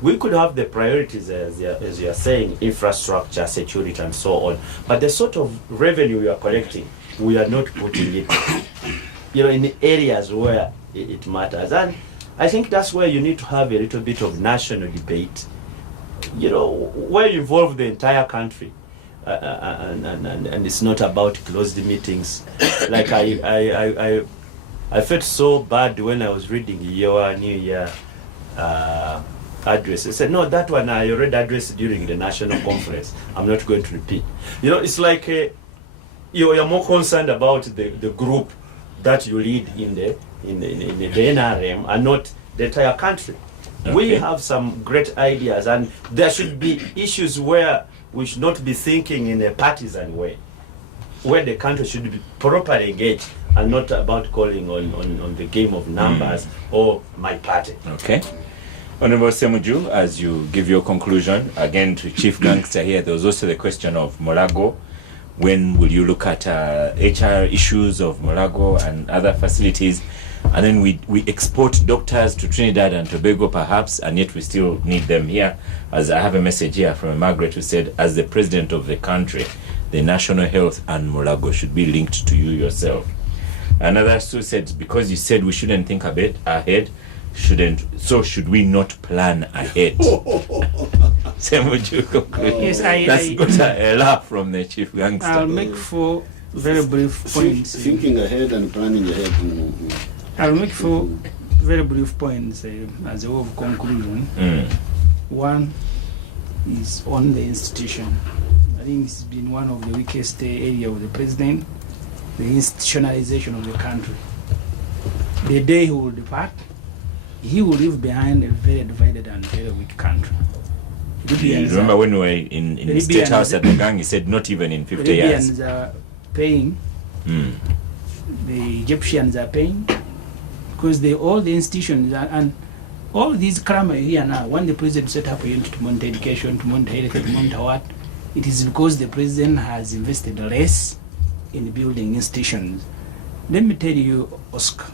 we could have the priorities, as you are saying, infrastructure, security, and so on. But the sort of revenue we are collecting, we are not putting it, in the areas where it matters. And I think that's where you need to have a little bit of national debate, where you involve the entire country. And it's not about closed meetings. Like I felt so bad when I was reading your New Year address. I said, no, that one I already addressed during the national conference. I'm not going to repeat. It's like you're more concerned about the group that you lead in the NRM and not the entire country. Okay. We have some great ideas, and there should be issues where we should not be thinking in a partisan way, where the country should be properly engaged and not about calling on the game of numbers or my party. Okay. Honorable Ssemuju, as you give your conclusion, again to Chief Gangster here, there was also the question of Mulago. When will you look at HR issues of Mulago and other facilities? And then we export doctors to Trinidad and Tobago perhaps, and yet we still need them here. As I have a message here from Margaret who said, as the president of the country, the national health and Mulago should be linked to you yourself. Another who said, because you said we shouldn't think a bit ahead, should we not plan ahead? Ssemuju conclude. Yes, that's got a laugh from the Chief Gangster. I'll make 4 very brief points. Thinking ahead and planning ahead. I'll make 4 very brief points as a way of conclusion. One is on the institution. I think it's been one of the weakest area of the president, the institutionalization of the country. The day he will depart, he will leave behind a very divided and very weak country. You remember when we were in the State House at the gang, he said not even in 50 years. Libyans are paying, the Egyptians are paying, because all the institutions and all these crime here now, when the president set up a unit to monitor education, to monitor health, to monitor what, it is because the president has invested less in building institutions. Let me tell you, Oscar,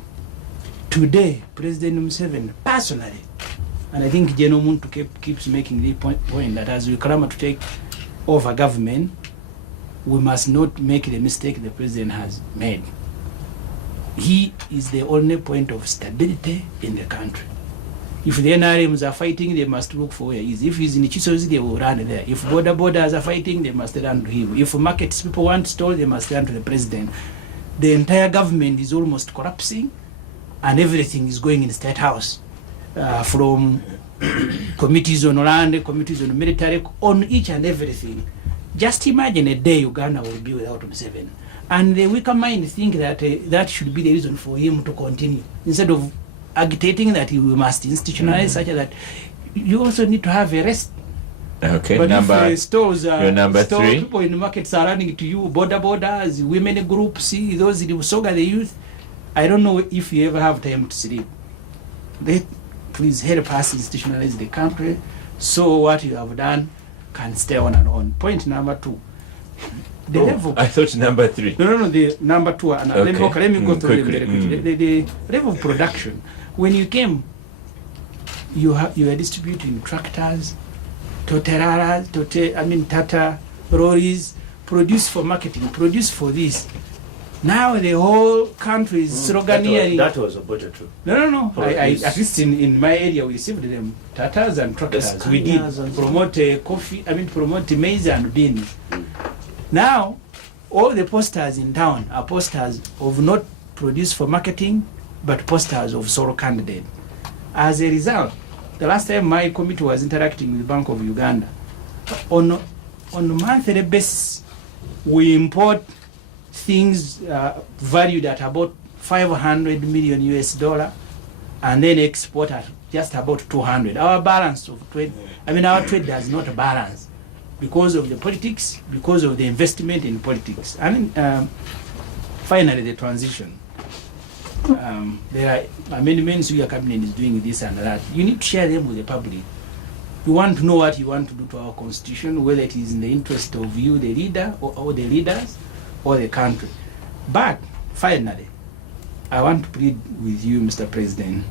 today, President Museveni, personally, and I think General Muntu keeps making the point that as we clamor to take over government, we must not make the mistake the president has made. He is the only point of stability in the country. If the NRMs are fighting, they must look for where he is. If he's in Chisozi, they will run there. If borders are fighting, they must run to him. If markets people want stole, they must run to the president. The entire government is almost collapsing, and everything is going in the State House. From committees on land, committees on military, on each and everything. Just imagine a day Uganda will be without Museveni. And the weaker mind think that that should be the reason for him to continue. Instead of agitating that we must institutionalize such that you also need to have a rest. Okay, but if stores your number 3, people in the markets are running to you, borders, women groups, those in the Soga, the youth, I don't know if you ever have time to sleep. Please help us institutionalize the country so what you have done can stay on and on. Point number 2. The level. I thought number 3. No, the number 2. And let me go through them very quickly. The level of production. When you came, you are distributing tractors, Tata lorries, produce for marketing, produce for this. Now the whole country is sloganeering. That was about it too. No. I at least in my area we received them tatas and tractors. We did promote coffee. Promote maize and beans. Now all the posters in town are posters of not produce for marketing, but posters of solo candidate. As a result, the last time my committee was interacting with the Bank of Uganda, on a monthly basis, we import things valued at about $500 million US, and then export at just about 200. Our balance of trade, our trade does not balance because of the politics, because of the investment in politics. Finally, the transition. There are amendments your cabinet is doing this and that. You need to share them with the public. You want to know what you want to do to our constitution, whether it is in the interest of you, the leader, or the leaders, or the country. But finally, I want to plead with you, Mr. President,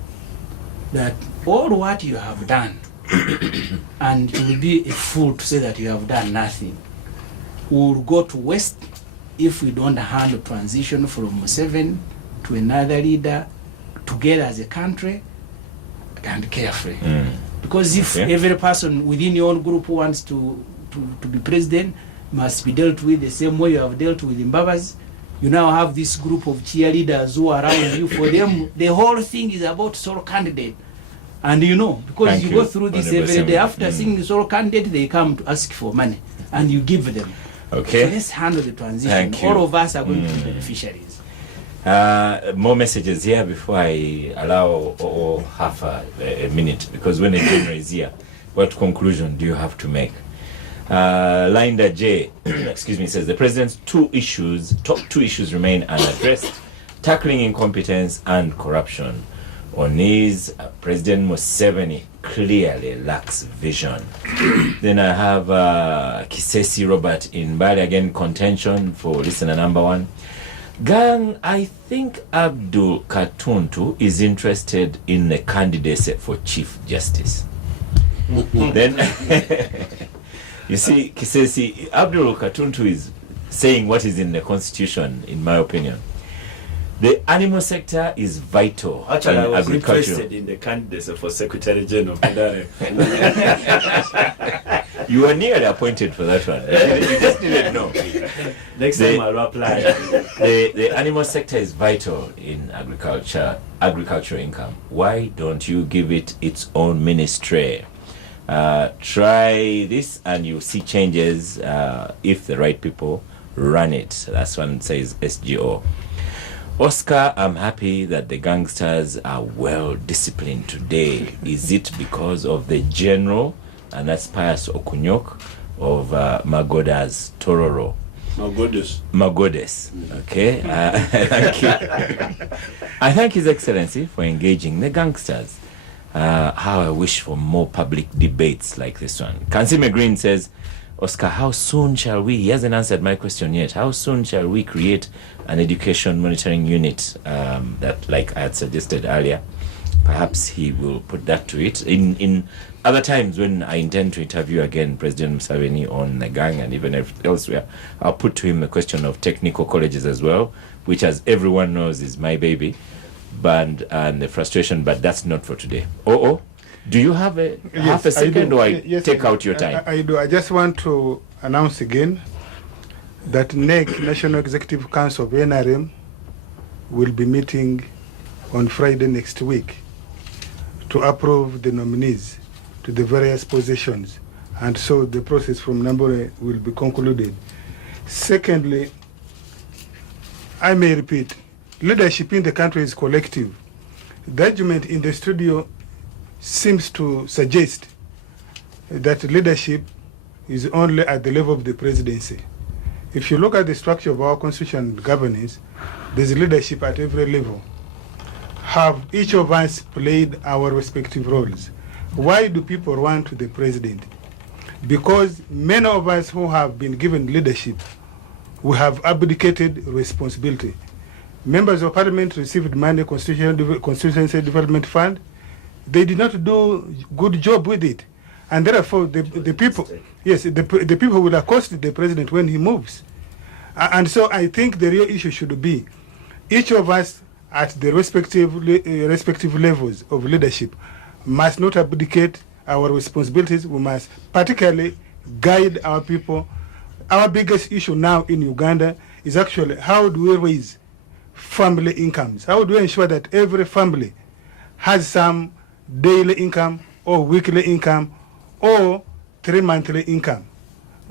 that all what you have done, and it will be a fool to say that you have done nothing, will go to waste if we don't handle transition from Museveni to another leader together as a country and carefully. Because if every person within your own group who wants to be president must be dealt with the same way you have dealt with Mbabas, you now have this group of cheerleaders who are around you. For them, the whole thing is about solo candidate. And because Thank you you. go through this every day, after seeing the sole candidate, they come to ask for money, and you give them. Okay. So let's handle the transition. Thank you. All of us are going to be beneficiaries. More messages here before I allow half a minute, because when a general is here, what conclusion do you have to make? Linda J, excuse me, says the president's top two issues remain unaddressed: tackling incompetence and corruption. On these, President Museveni clearly lacks vision. Then I have Kisesi Robert in Bali, again contention for listener number one. Gang, I think Abdul Katuntu is interested in the candidacy for Chief Justice. Then, you see, Kisesi, Abdul Katuntu is saying what is in the Constitution, in my opinion. The animal sector is vital. Actually, I was agriculture. interested in the candidacy for Secretary General. You were nearly appointed for that one. You just didn't know. Next time I'll apply. The animal sector is vital in agricultural income. Why don't you give it its own ministry? Try this and you see changes if the right people run it. That's one says SGO. Oscar, I'm happy that the gangsters are well disciplined today. Is it because of the general, and that's Pius Okunyok of Magoda's Tororo? Magodes. Okay. Thank you. I thank His Excellency for engaging the gangsters. How I wish for more public debates like this one. Kansime Green says, Oscar, how soon shall we, he hasn't answered my question yet, how soon shall we create an education monitoring unit that, like I had suggested earlier? Perhaps he will put that to it. In other times when I intend to interview again President Museveni on the gang and even elsewhere, I'll put to him the question of technical colleges as well, which, as everyone knows, is my baby, and the frustration, but that's not for today. Do you have half a second, or take out your time? I do. I just want to announce again that NEC, National Executive Council of NRM, will be meeting on Friday next week to approve the nominees to the various positions. And so the process from number will be concluded. Secondly, I may repeat, leadership in the country is collective. The argument in the studio seems to suggest that leadership is only at the level of the presidency. If you look at the structure of our constitution and governance, there's leadership at every level. Have each of us played our respective roles? Why do people run to the president? Because many of us who have been given leadership, we have abdicated responsibility. Members of parliament received money, Constituency Development Fund. they did not do good job with it. And therefore, the people, yes, the people will accost the president when he moves. And so I think the real issue should be each of us at the respective levels of leadership must not abdicate our responsibilities. We must particularly guide our people. Our biggest issue now in Uganda is actually how do we raise family incomes? How do we ensure that every family has some daily income or weekly income or 3-monthly income,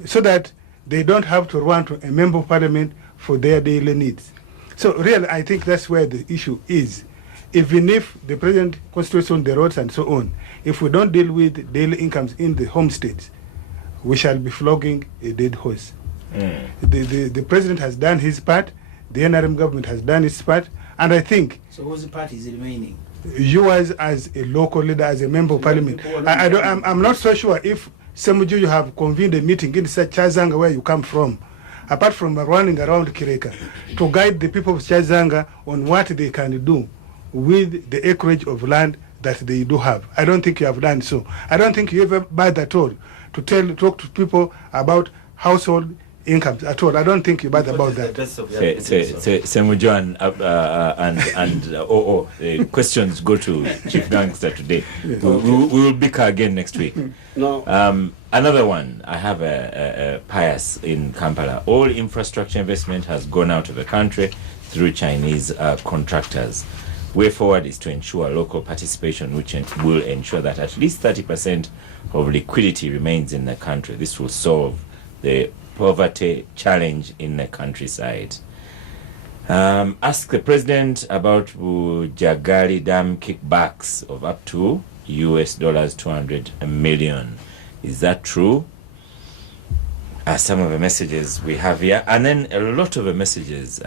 so that they don't have to run to a member of parliament for their daily needs. So really, I think that's where the issue is. Even if the president concentrates on the roads and so on, if we don't deal with daily incomes in the homesteads, we shall be flogging a dead horse. The president has done his part, the NRM government has done its part, and I think... So whose part is remaining? Yours as a local leader, as a member of parliament. I'm not so sure if Ssemuju, you have convened a meeting in Chazanga where you come from, apart from running around Kireka, to guide the people of Chazanga on what they can do with the acreage of land that they do have. I don't think you have done so. I don't think you ever bothered at all to talk to people about household incomes at all. I don't think you bother about that. Ssemuju and questions go to Chief Gangster today. We will bicker again next week. No. Another one, I have a pious in Kampala. All infrastructure investment has gone out of the country through Chinese contractors. Way forward is to ensure local participation, which will ensure that at least 30% of liquidity remains in the country. This will solve the poverty challenge in the countryside. Ask the president about Jagali Dam kickbacks of up to US dollars 200 million. Is that true? Some of the messages we have here, and then a lot of the messages,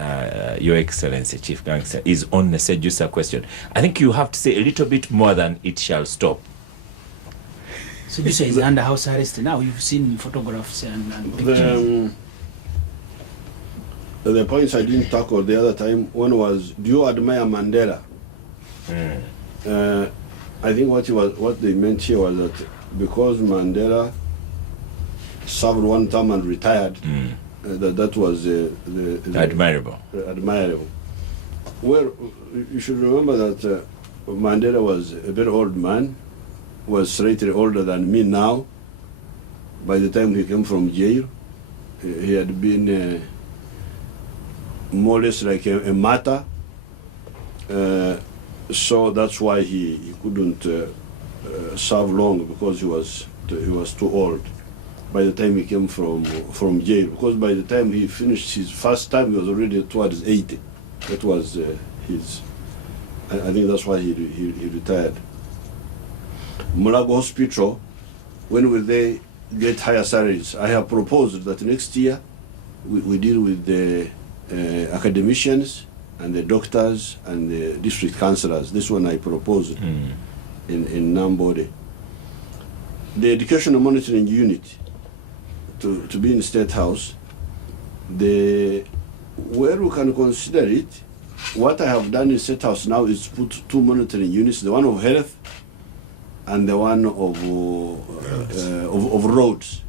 Your Excellency Chief Gangster, is on the Sejusa question. I think you have to say a little bit more than it shall stop. Sejusa is under house arrest now. You've seen photographs and pictures. The points I didn't tackle the other time, one was, do you admire Mandela? I think what they meant here was that because Mandela served one term and retired, that was the admirable. Well, you should remember that Mandela was a very old man, was slightly older than me now. By the time he came from jail, he had been more or less like a martyr. So that's why he couldn't serve long, because he was too old by the time he came from jail. Because by the time he finished his first time, he was already towards 80. That was his. I think that's why he retired. Mulago Hospital, when will they get higher salaries? I have proposed that next year we deal with the academicians and the doctors and the district councillors. This one I proposed in Nambode. The educational monitoring unit to be in State House, where we can consider it, what I have done in State House now is put 2 monitoring units, the one of health and the one of roads,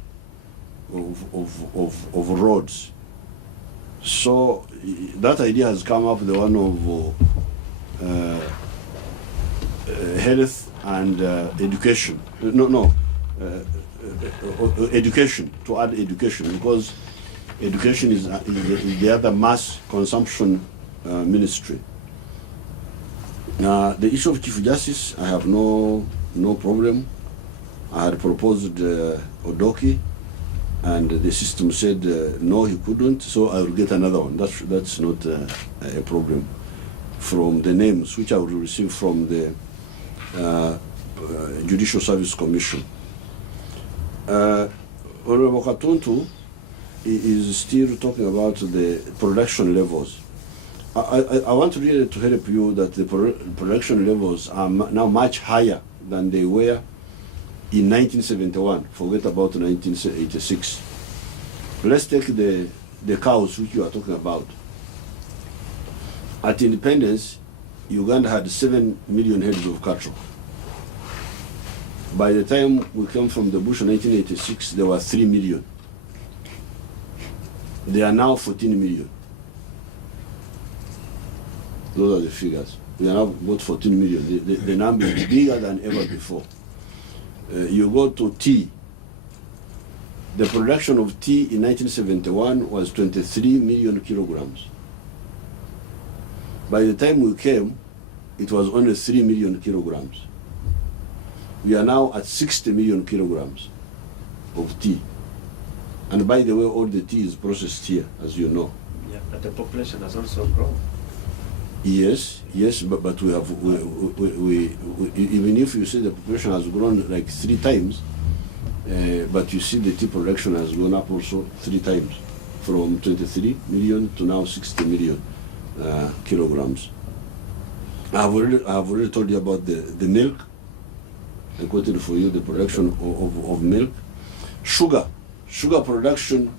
of roads. So that idea has come up, the one of health and education. Education, to add education, because education is the other mass consumption ministry. The issue of Chief Justice, I have no problem. I had proposed Odoki, and the system said no, he couldn't, so I will get another one. That's not a problem. From the names which I will receive from the Judicial Service Commission. Honorable Katuntu is still talking about the production levels. I want really to help you that the production levels are now much higher than they were in 1971. Forget about 1986. Let's take the cows which you are talking about. At independence, Uganda had 7 million heads of cattle. By the time we came from the bush in 1986, there were 3 million. There are now 14 million. Those are the figures. We are now about 14 million. The number is bigger than ever before. You go to tea. The production of tea in 1971 was 23 million kilograms. By the time we came, it was only 3 million kilograms. We are now at 60 million kilograms of tea. And by the way, all the tea is processed here, as you know. Yeah, but the population has also grown. Yes, but we have, we even if you see the population has grown like 3 times, but you see the tea production has gone up also 3 times, from 23 million to now 60 million kilograms. I have already told you about the milk. I quoted for you the production of milk. Sugar production,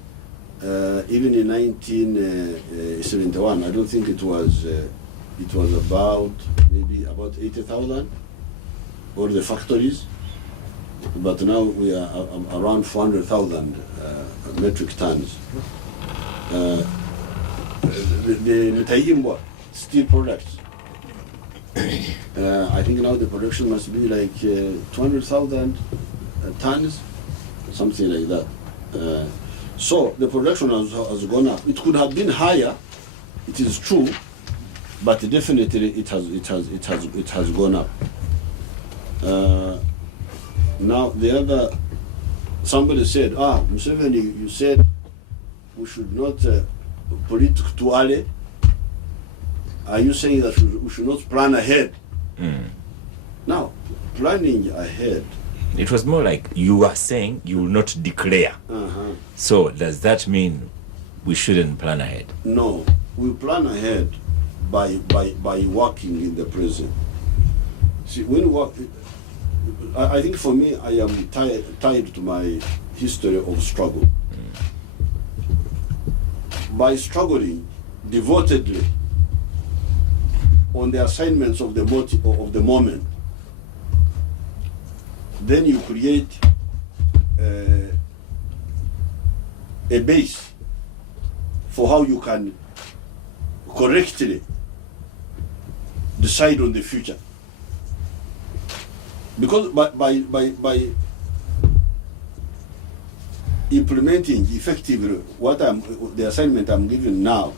even in 1971, I don't think it was about maybe about 80,000, all the factories, but now we are around 400,000 metric tons. The Mutayimwa steel products, I think now the production must be like 200,000 tons, something like that. So the production has gone up. It could have been higher, it is true, but definitely it has gone up. Now the other, somebody said, Museveni, you said we should not put it too early. Are you saying that we should not plan ahead? Now, planning ahead. It was more like you are saying you will not declare. So does that mean we shouldn't plan ahead? No, we plan ahead by working in the present. See, when we work, I think for me, I am tied to my history of struggle. By struggling devotedly on the assignments of the motive of the moment, then you create a base for how you can correctly decide on the future. Because by implementing effectively the assignment I'm given now,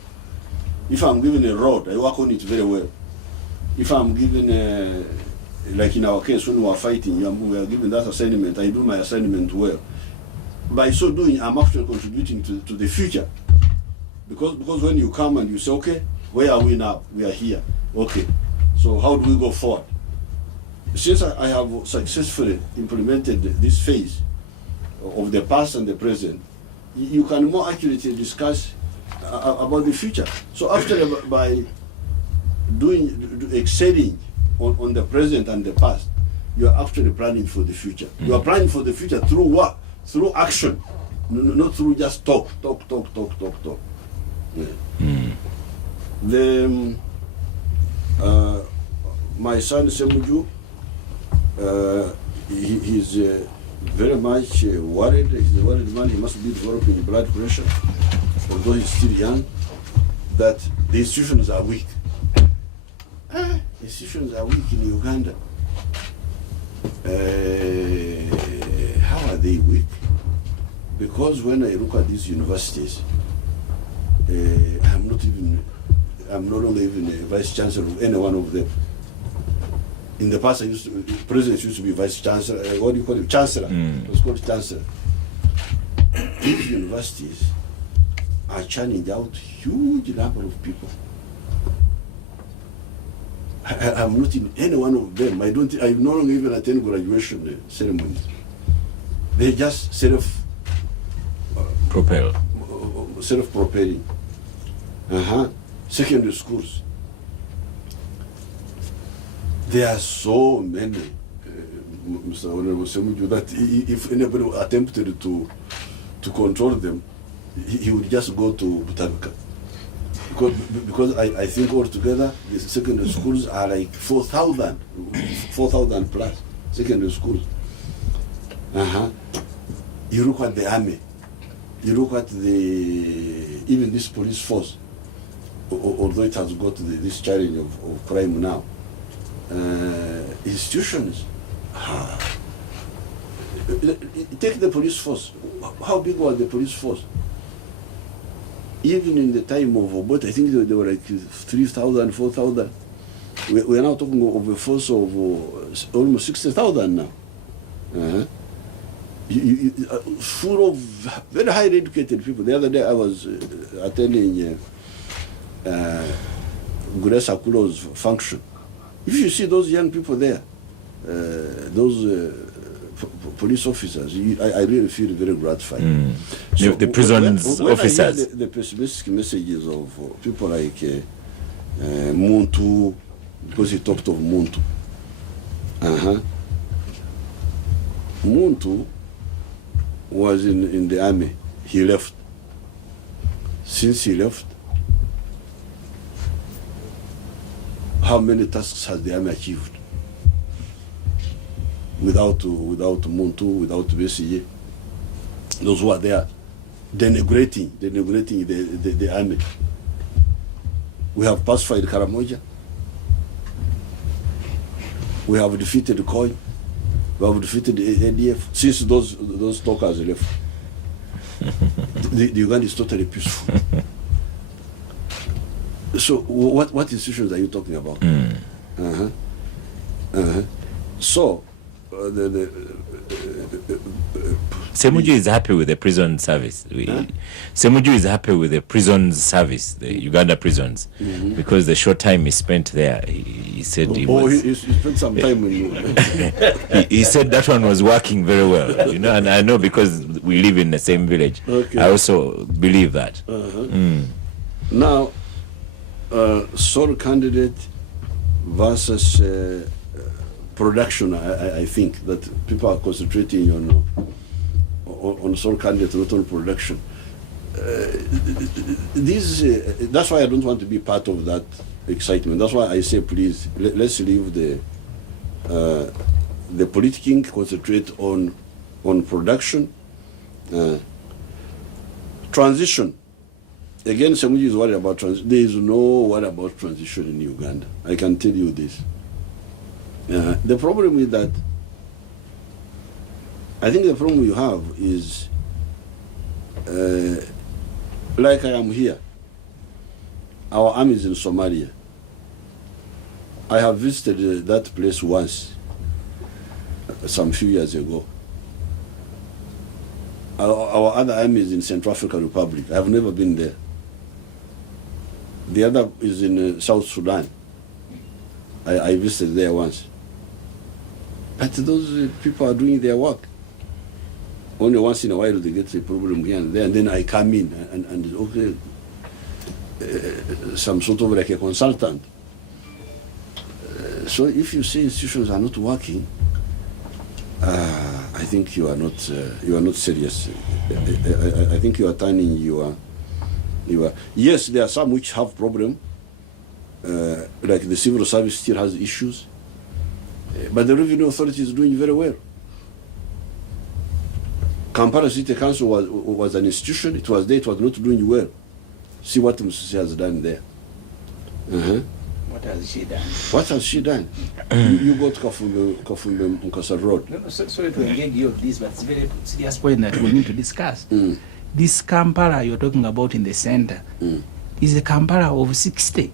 if I'm given a road, I work on it very well. If I'm given like in our case when we are fighting, we are given that assignment, I do my assignment well. By so doing, I'm actually contributing to the future. Because when you come and you say, okay, where are we now? We are here. Okay, so how do we go forward? Since I have successfully implemented this phase of the past and the present, you can more accurately discuss about the future. So after by excelling on the present and the past, you are actually planning for the future. You are planning for the future through what? Through action, not through just talk. Yeah. My son Ssemuju, he's very much worried. He's a worried man. He must be developing blood pressure, although he's still young, that the institutions are weak. Institutions are weak in Uganda. How are they weak? Because when I look at these universities, I'm no longer even a vice chancellor of any one of them. In the past, presidents used to be vice chancellor. What do you call it? Chancellor. It was called chancellor. These universities are churning out huge number of people. I'm not in any one of them. I no longer even attend graduation ceremonies. They just self-propelling. Secondary schools. There are so many, Mr. Honorable Ssemuju, that if anybody attempted to control them, he would just go to Butaruka. Because I think altogether the secondary schools are like 4,000 plus secondary schools. You look at the army, you look at even this police force, although it has got this challenge of crime now. Institutions. Take the police force. How big was the police force? Even in the time of Obote, I think they were like 3,000, 4,000. We are now talking of a force of almost 60,000 now. Full of very highly educated people. The other day I was attending Guresa Kulo's function. If you see those young people there, those police officers, I really feel very gratified. So the prison's when officers. I hear the pessimistic messages of people like Muntu, because he talked of Muntu. Muntu was in the army. He left. Since he left, how many tasks has the army achieved? Without Muntu, without BCE, those who are there denigrating the army. We have pacified Karamoja. We have defeated Koi. We have defeated the ADF. Since those talkers left, the Uganda is totally peaceful. So what institutions are you talking about? So Ssemuju is happy with the prison service. Ssemuju is happy with the prison service, the Uganda prisons, because the short time he spent there, he said he spent some time with you. he said that one was working very well, and I know because we live in the same village. Okay. I also believe that. Now, sole candidate versus production, I think that people are concentrating on sole candidate, not on production. That's why I don't want to be part of that excitement. That's why I say, please, let's leave the politicking, concentrate on production. Transition. Again, Ssemuju is worried about transition. There is no worry about transition in Uganda. I can tell you this. The problem is that I think the problem you have is like I am here. Our army is in Somalia. I have visited that place once, some few years ago. Our other army is in Central African Republic. I have never been there. The other is in South Sudan. I visited there once. But those people are doing their work. Only once in a while they get a problem here and there, and then I come in and okay, some sort of like a consultant. So if you say institutions are not working, I think you are not serious. I think you are turning your. Yes, there are some which have problem, like the civil service still has issues, but the revenue authority is doing very well. Kampala City Council was an institution. It was there. It was not doing well. See what Museveni has done there. What has she done? What has she done? You go to Kafumbe Mukasa Road. No, sorry to engage you of this, but it's a very serious point that we need to discuss. This Kampala you're talking about in the center is a Kampala of 60.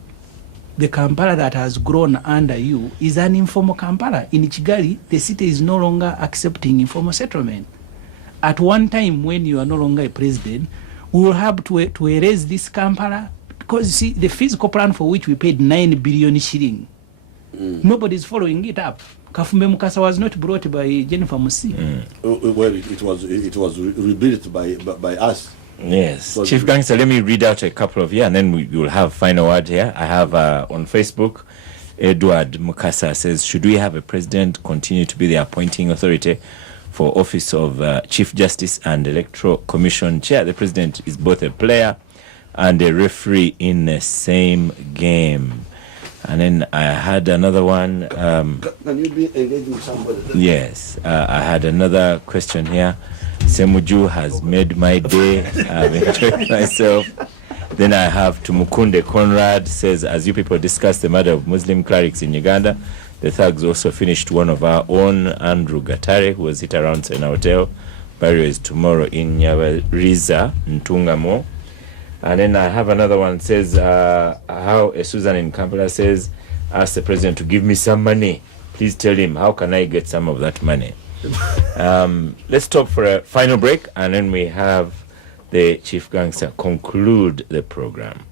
The Kampala that has grown under you is an informal Kampala. In Kigali, the city is no longer accepting informal settlement. At one time, when you are no longer a president, we will have to erase this Kampala, because you see, the physical plan for which we paid 9 billion shilling, nobody is following it up. Kafumbe Mukasa was not brought by Jennifer Musi. Well, it was rebuilt by us. Yes. Chief Gangster, let me read out a couple of and then we will have final word here. I have on Facebook, Edward Mukasa says, should we have a president continue to be the appointing authority for office of Chief Justice and Electoral Commission Chair? The president is both a player and a referee in the same game. And then I had another one. Can you be engaging somebody? Yes, I had another question here. Ssemuju has made my day. I've enjoyed myself. Then I have Tumukunde Conrad says, as you people discuss the matter of Muslim clerics in Uganda, the thugs also finished one of our own, Andrew Gatare, who was hit around in a hotel. Burial is tomorrow in Nyabariza, Ntungamo. And then I have another one, says, how Susan in Kampala says, ask the president to give me some money. Please tell him, how can I get some of that money? Let's stop for a final break, and then we have the chief gangster conclude the program.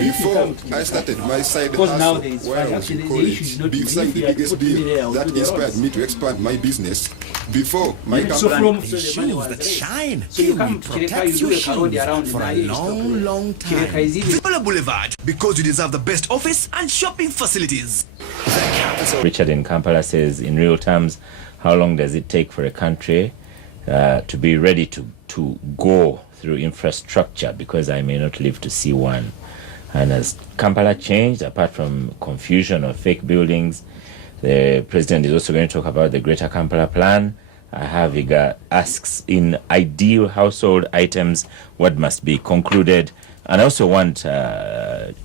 Before I started my side hustle, where I was in college, beside the biggest deal that inspired me to expand my business, before my company... shoes that shine, can protect your shoes for a long, long time. Vibala Boulevard, because you deserve the best office and shopping facilities. Richard in Kampala says, in real terms, how long does it take for a country to be ready to go through infrastructure, because I may not live to see one? And has Kampala changed, apart from confusion of fake buildings? The president is also going to talk about the Greater Kampala Plan. Haviga asks, in ideal household items, what must be concluded? And I also want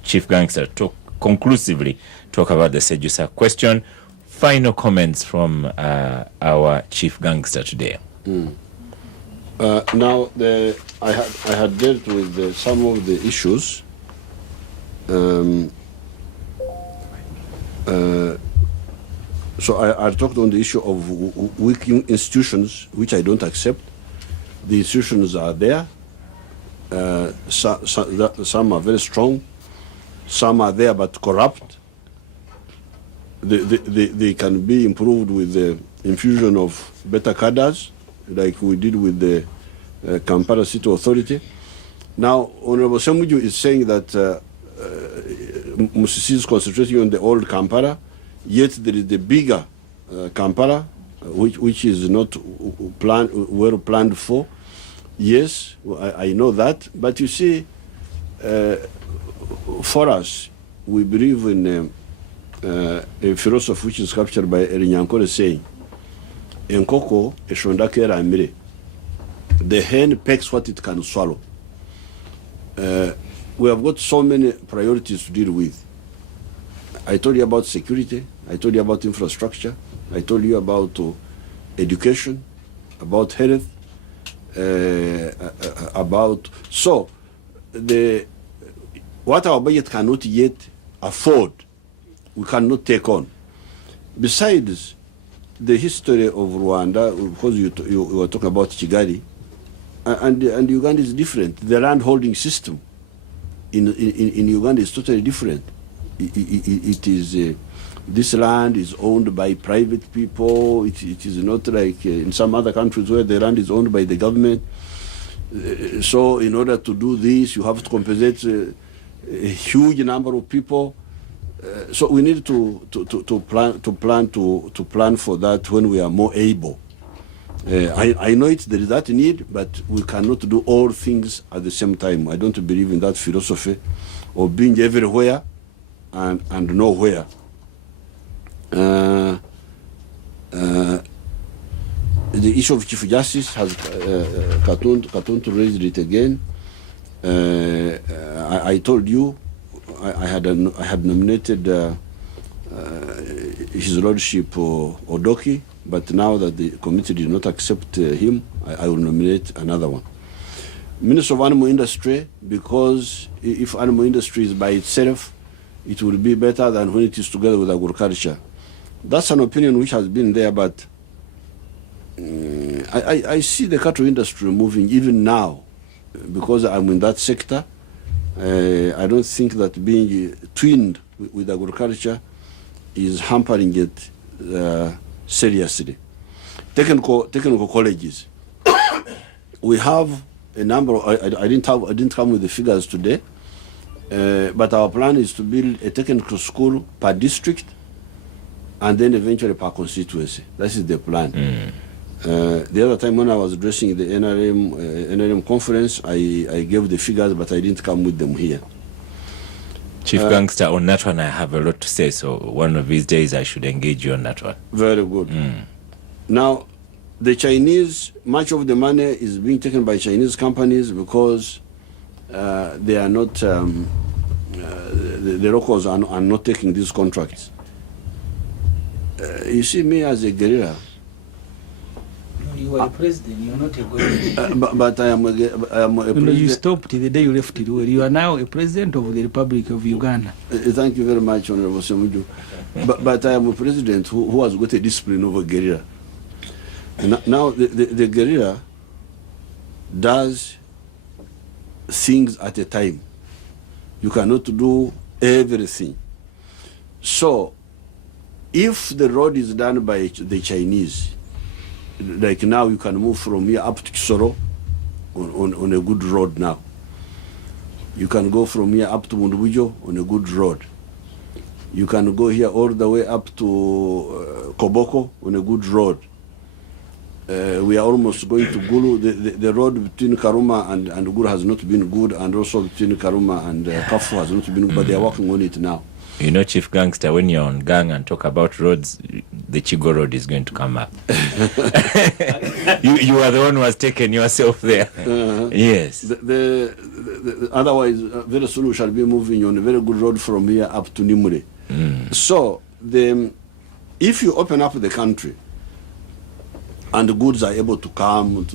Chief Gangster to conclusively talk about the Sejusa question. Final comments from our Chief Gangster today. Now, I had dealt with some of the issues. So I talked on the issue of weak institutions, which I don't accept. The institutions are there. Some are very strong. Some are there but corrupt. They can be improved with the infusion of better cadres, like we did with the Kampala City Authority. Now, Honorable Ssemuju is saying that Musisi is concentrating on the old Kampala, yet there is the bigger Kampala, which is not well planned for. Yes, I know that, but you see, for us, we believe in a philosophy which is captured by Erinyankore saying, Enkoko eshondake ramire. The hen pecks what it can swallow. We have got so many priorities to deal with. I told you about security. I told you about infrastructure. I told you about education, about health, so what our budget cannot yet afford, we cannot take on. Besides the history of Rwanda, because you were talking about Kigali, and Uganda is different. The land holding system in Uganda is totally different. It is this land is owned by private people. It is not like in some other countries where the land is owned by the government. So in order to do this, you have to compensate a huge number of people. So we need to plan for that when we are more able. I know there is that need, but we cannot do all things at the same time. I don't believe in that philosophy of being everywhere and nowhere. The issue of Chief Justice has Katuntu raised it again. I told you I had nominated His Lordship Odoki, but now that the committee did not accept him, I will nominate another one. Minister of Animal Industry, because if animal industry is by itself, it will be better than when it is together with agriculture. That's an opinion which has been there, but I see the cattle industry moving even now, because I'm in that sector. I don't think that being twinned with agriculture is hampering it seriously. Technical colleges. We have a number. I didn't come with the figures today, but our plan is to build a technical school per district, and then eventually per constituency. That is the plan. The other time when I was addressing the NRM conference, I gave the figures, but I didn't come with them here. Chief Gangster, on that one I have a lot to say, so one of these days I should engage you on that one. Very good. Now, the Chinese, much of the money is being taken by Chinese companies because they are not, the locals are not taking these contracts. You see, me as a guerrilla. You are a president, you are not a guerrilla. But I am a president. You stopped the day you left it. You are now a president of the Republic of Uganda. Thank you very much, Honorable Ssemuju. But I am a president who has got a discipline over guerrilla. Now, the guerrilla does things at a time. You cannot do everything. So, if the road is done by the Chinese, like now you can move from here up to Kisoro on a good road now. You can go from here up to Mundubujo on a good road. You can go here all the way up to Koboko on a good road. We are almost going to Gulu. The road between Karuma and Gulu has not been good, and also between Karuma and Kafu has not been good, but they are working on it now. You know, Chief Gangster, when you're on gang and talk about roads, the Chigo Road is going to come up. you are the one who has taken yourself there. Yes. Otherwise, very soon we shall be moving on a very good road from here up to Nimure. So, if you open up the country, and the goods are able to come,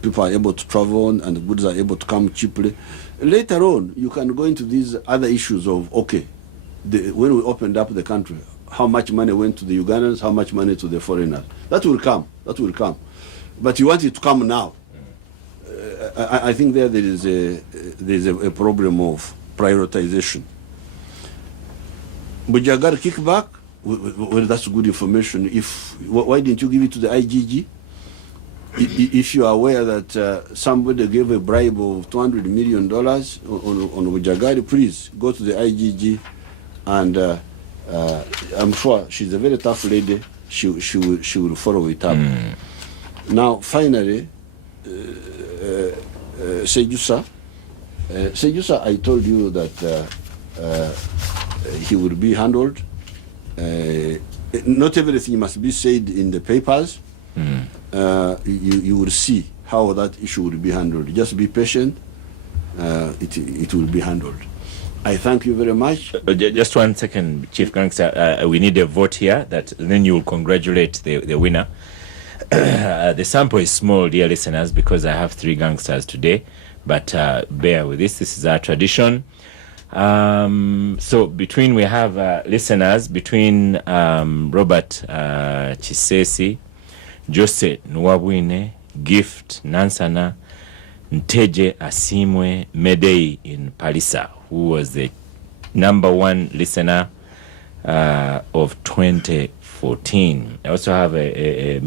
people are able to travel, and the goods are able to come cheaply. Later on, you can go into these other issues of, okay, when we opened up the country, how much money went to the Ugandans, how much money to the foreigners. That will come. But you want it to come now. I think there is a problem of prioritization. Bujagar kickback, well, that's good information. Why didn't you give it to the IGG? If you are aware that somebody gave a bribe of $200 million on Bujagar, please go to the IGG, and I'm sure she's a very tough lady. She will follow it up. Now, finally, Sejusa, I told you that he will be handled. Not everything must be said in the papers. You will see how that issue will be handled. Just be patient. It will be handled. I thank you very much. Just 1 second, Chief Gangster. We need a vote here. Then you will congratulate the winner. The sample is small, dear listeners, because I have 3 gangsters today. But bear with this. This is our tradition. So we have listeners between Robert Kisesi, Jose Nwabwine, Gift Nansana, Nteje Asimwe Medei in Palisa, who was the #1 listener of 2014. I also have a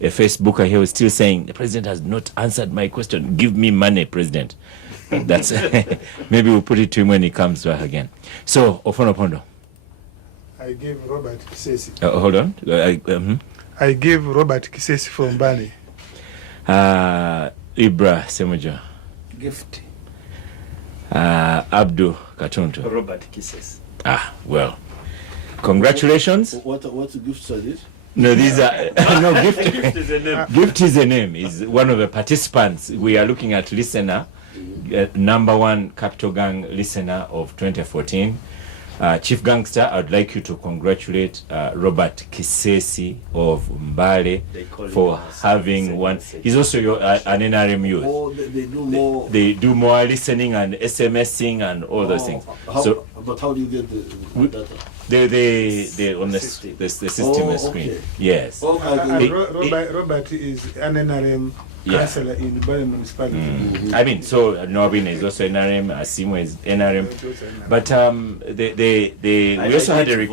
Facebooker here who is still saying, the president has not answered my question. Give me money, president. That's maybe we'll put it to him when he comes back again. So, Ofonopondo. I gave Robert Kisesi. Hold on. I gave Robert Kisesi from Bali. Ibra Ssemuju. Gift. Abdu Katuntu. Robert Kisesi. Well. Congratulations. What gifts are these? No, these are no gift. Gift is a name. Gift is a name. Is one of the participants. We are looking at listener, #1 Capital Gang listener of 2014. Chief Gangster, I'd like you to congratulate Robert Kisesi of Mbale for having one. He's also an NRM youth. Oh, they do more. They do more listening and SMSing and all those things. But how do you get the data? They on the system screen. Okay. Yes. Robert is an NRM councillor in Bale municipality. I mean, so Norwin is also NRM, Asimo is NRM, but we also had a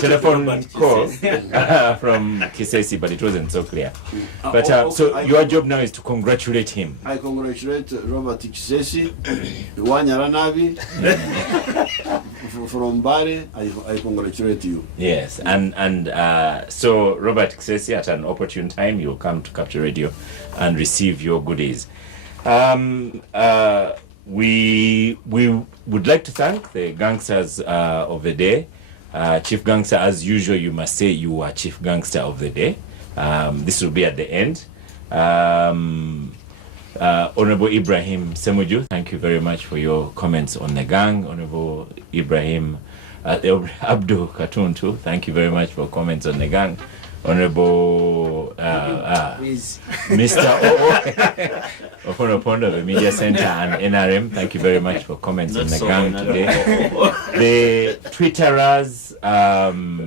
telephone call from Kisesi, but it wasn't so clear. But so your job now is to congratulate him. I congratulate Robert Kisesi, Wanyaranavi from Bari. I congratulate you. Yes, and so Robert Kisesi, at an opportune time, you'll come to Capital Radio and receive your goodies. we would like to thank the gangsters of the day. Chief Gangster, as usual, you must say you are Chief Gangster of the day. This will be at the end. Honorable Ibrahim Ssemuju, thank you very much for your comments on the gang. Honorable Ibrahim Abdul Katuntu, thank you very much for comments on the gang. Honorable Mr. Opondo of the Media Center and NRM, thank you very much for comments on the gang today. The Twitterers,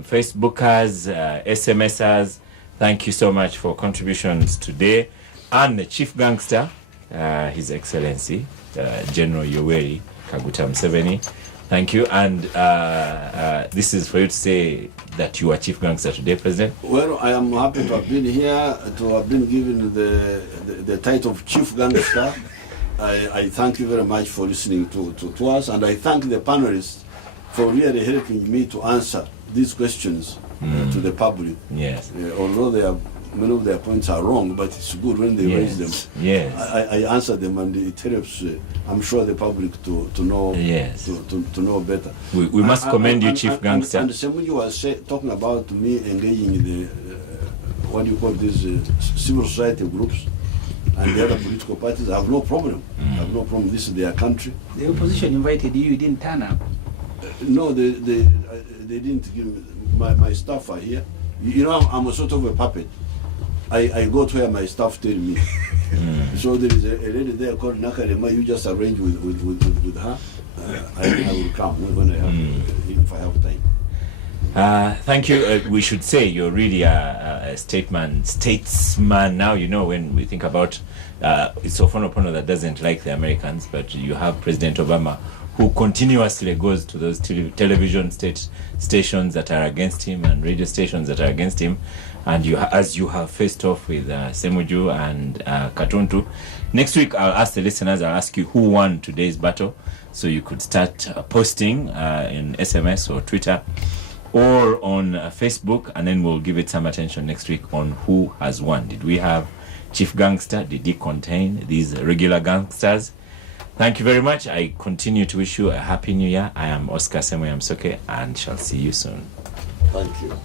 Facebookers, SMSers, thank you so much for contributions today. And the Chief Gangster, His Excellency, General Yoweri Kaguta Museveni, thank you. And this is for you to say that you are Chief Gangster today, President. Well, I am happy to have been here, to have been given the title of Chief Gangster. I thank you very much for listening to us, and I thank the panelists for really helping me to answer these questions to the public. Yes. Although many of their points are wrong, but it's good when they raise them. Yes. I answer them, and it helps, I'm sure, the public to know to know better. We must commend you, Chief Gangster. And Ssemuju was talking about me engaging in the, what do you call these, civil society groups and the other political parties. I have no problem. I have no problem. This is their country. The opposition invited you, you didn't turn up. No, they didn't give me, my staff are here. You know, I'm a sort of a puppet. I go to where my staff tell me. So there is a lady there called Nakarema. You just arrange with her. I will come when I have, if I have time. Thank you. We should say you're really a statesman now. You know, when we think about it's Opondo that doesn't like the Americans, but you have President Obama, who continuously goes to those television stations that are against him and radio stations that are against him. And as you have faced off with Ssemuju and Katuntu. Next week, I'll ask the listeners, I'll ask you who won today's battle. So you could start posting in SMS or Twitter or on Facebook, and then we'll give it some attention next week on who has won. Did we have Chief Gangster? Did he contain these regular gangsters? Thank you very much. I continue to wish you a happy new year. I am Oscar Semoya Msoke and shall see you soon. Thank you.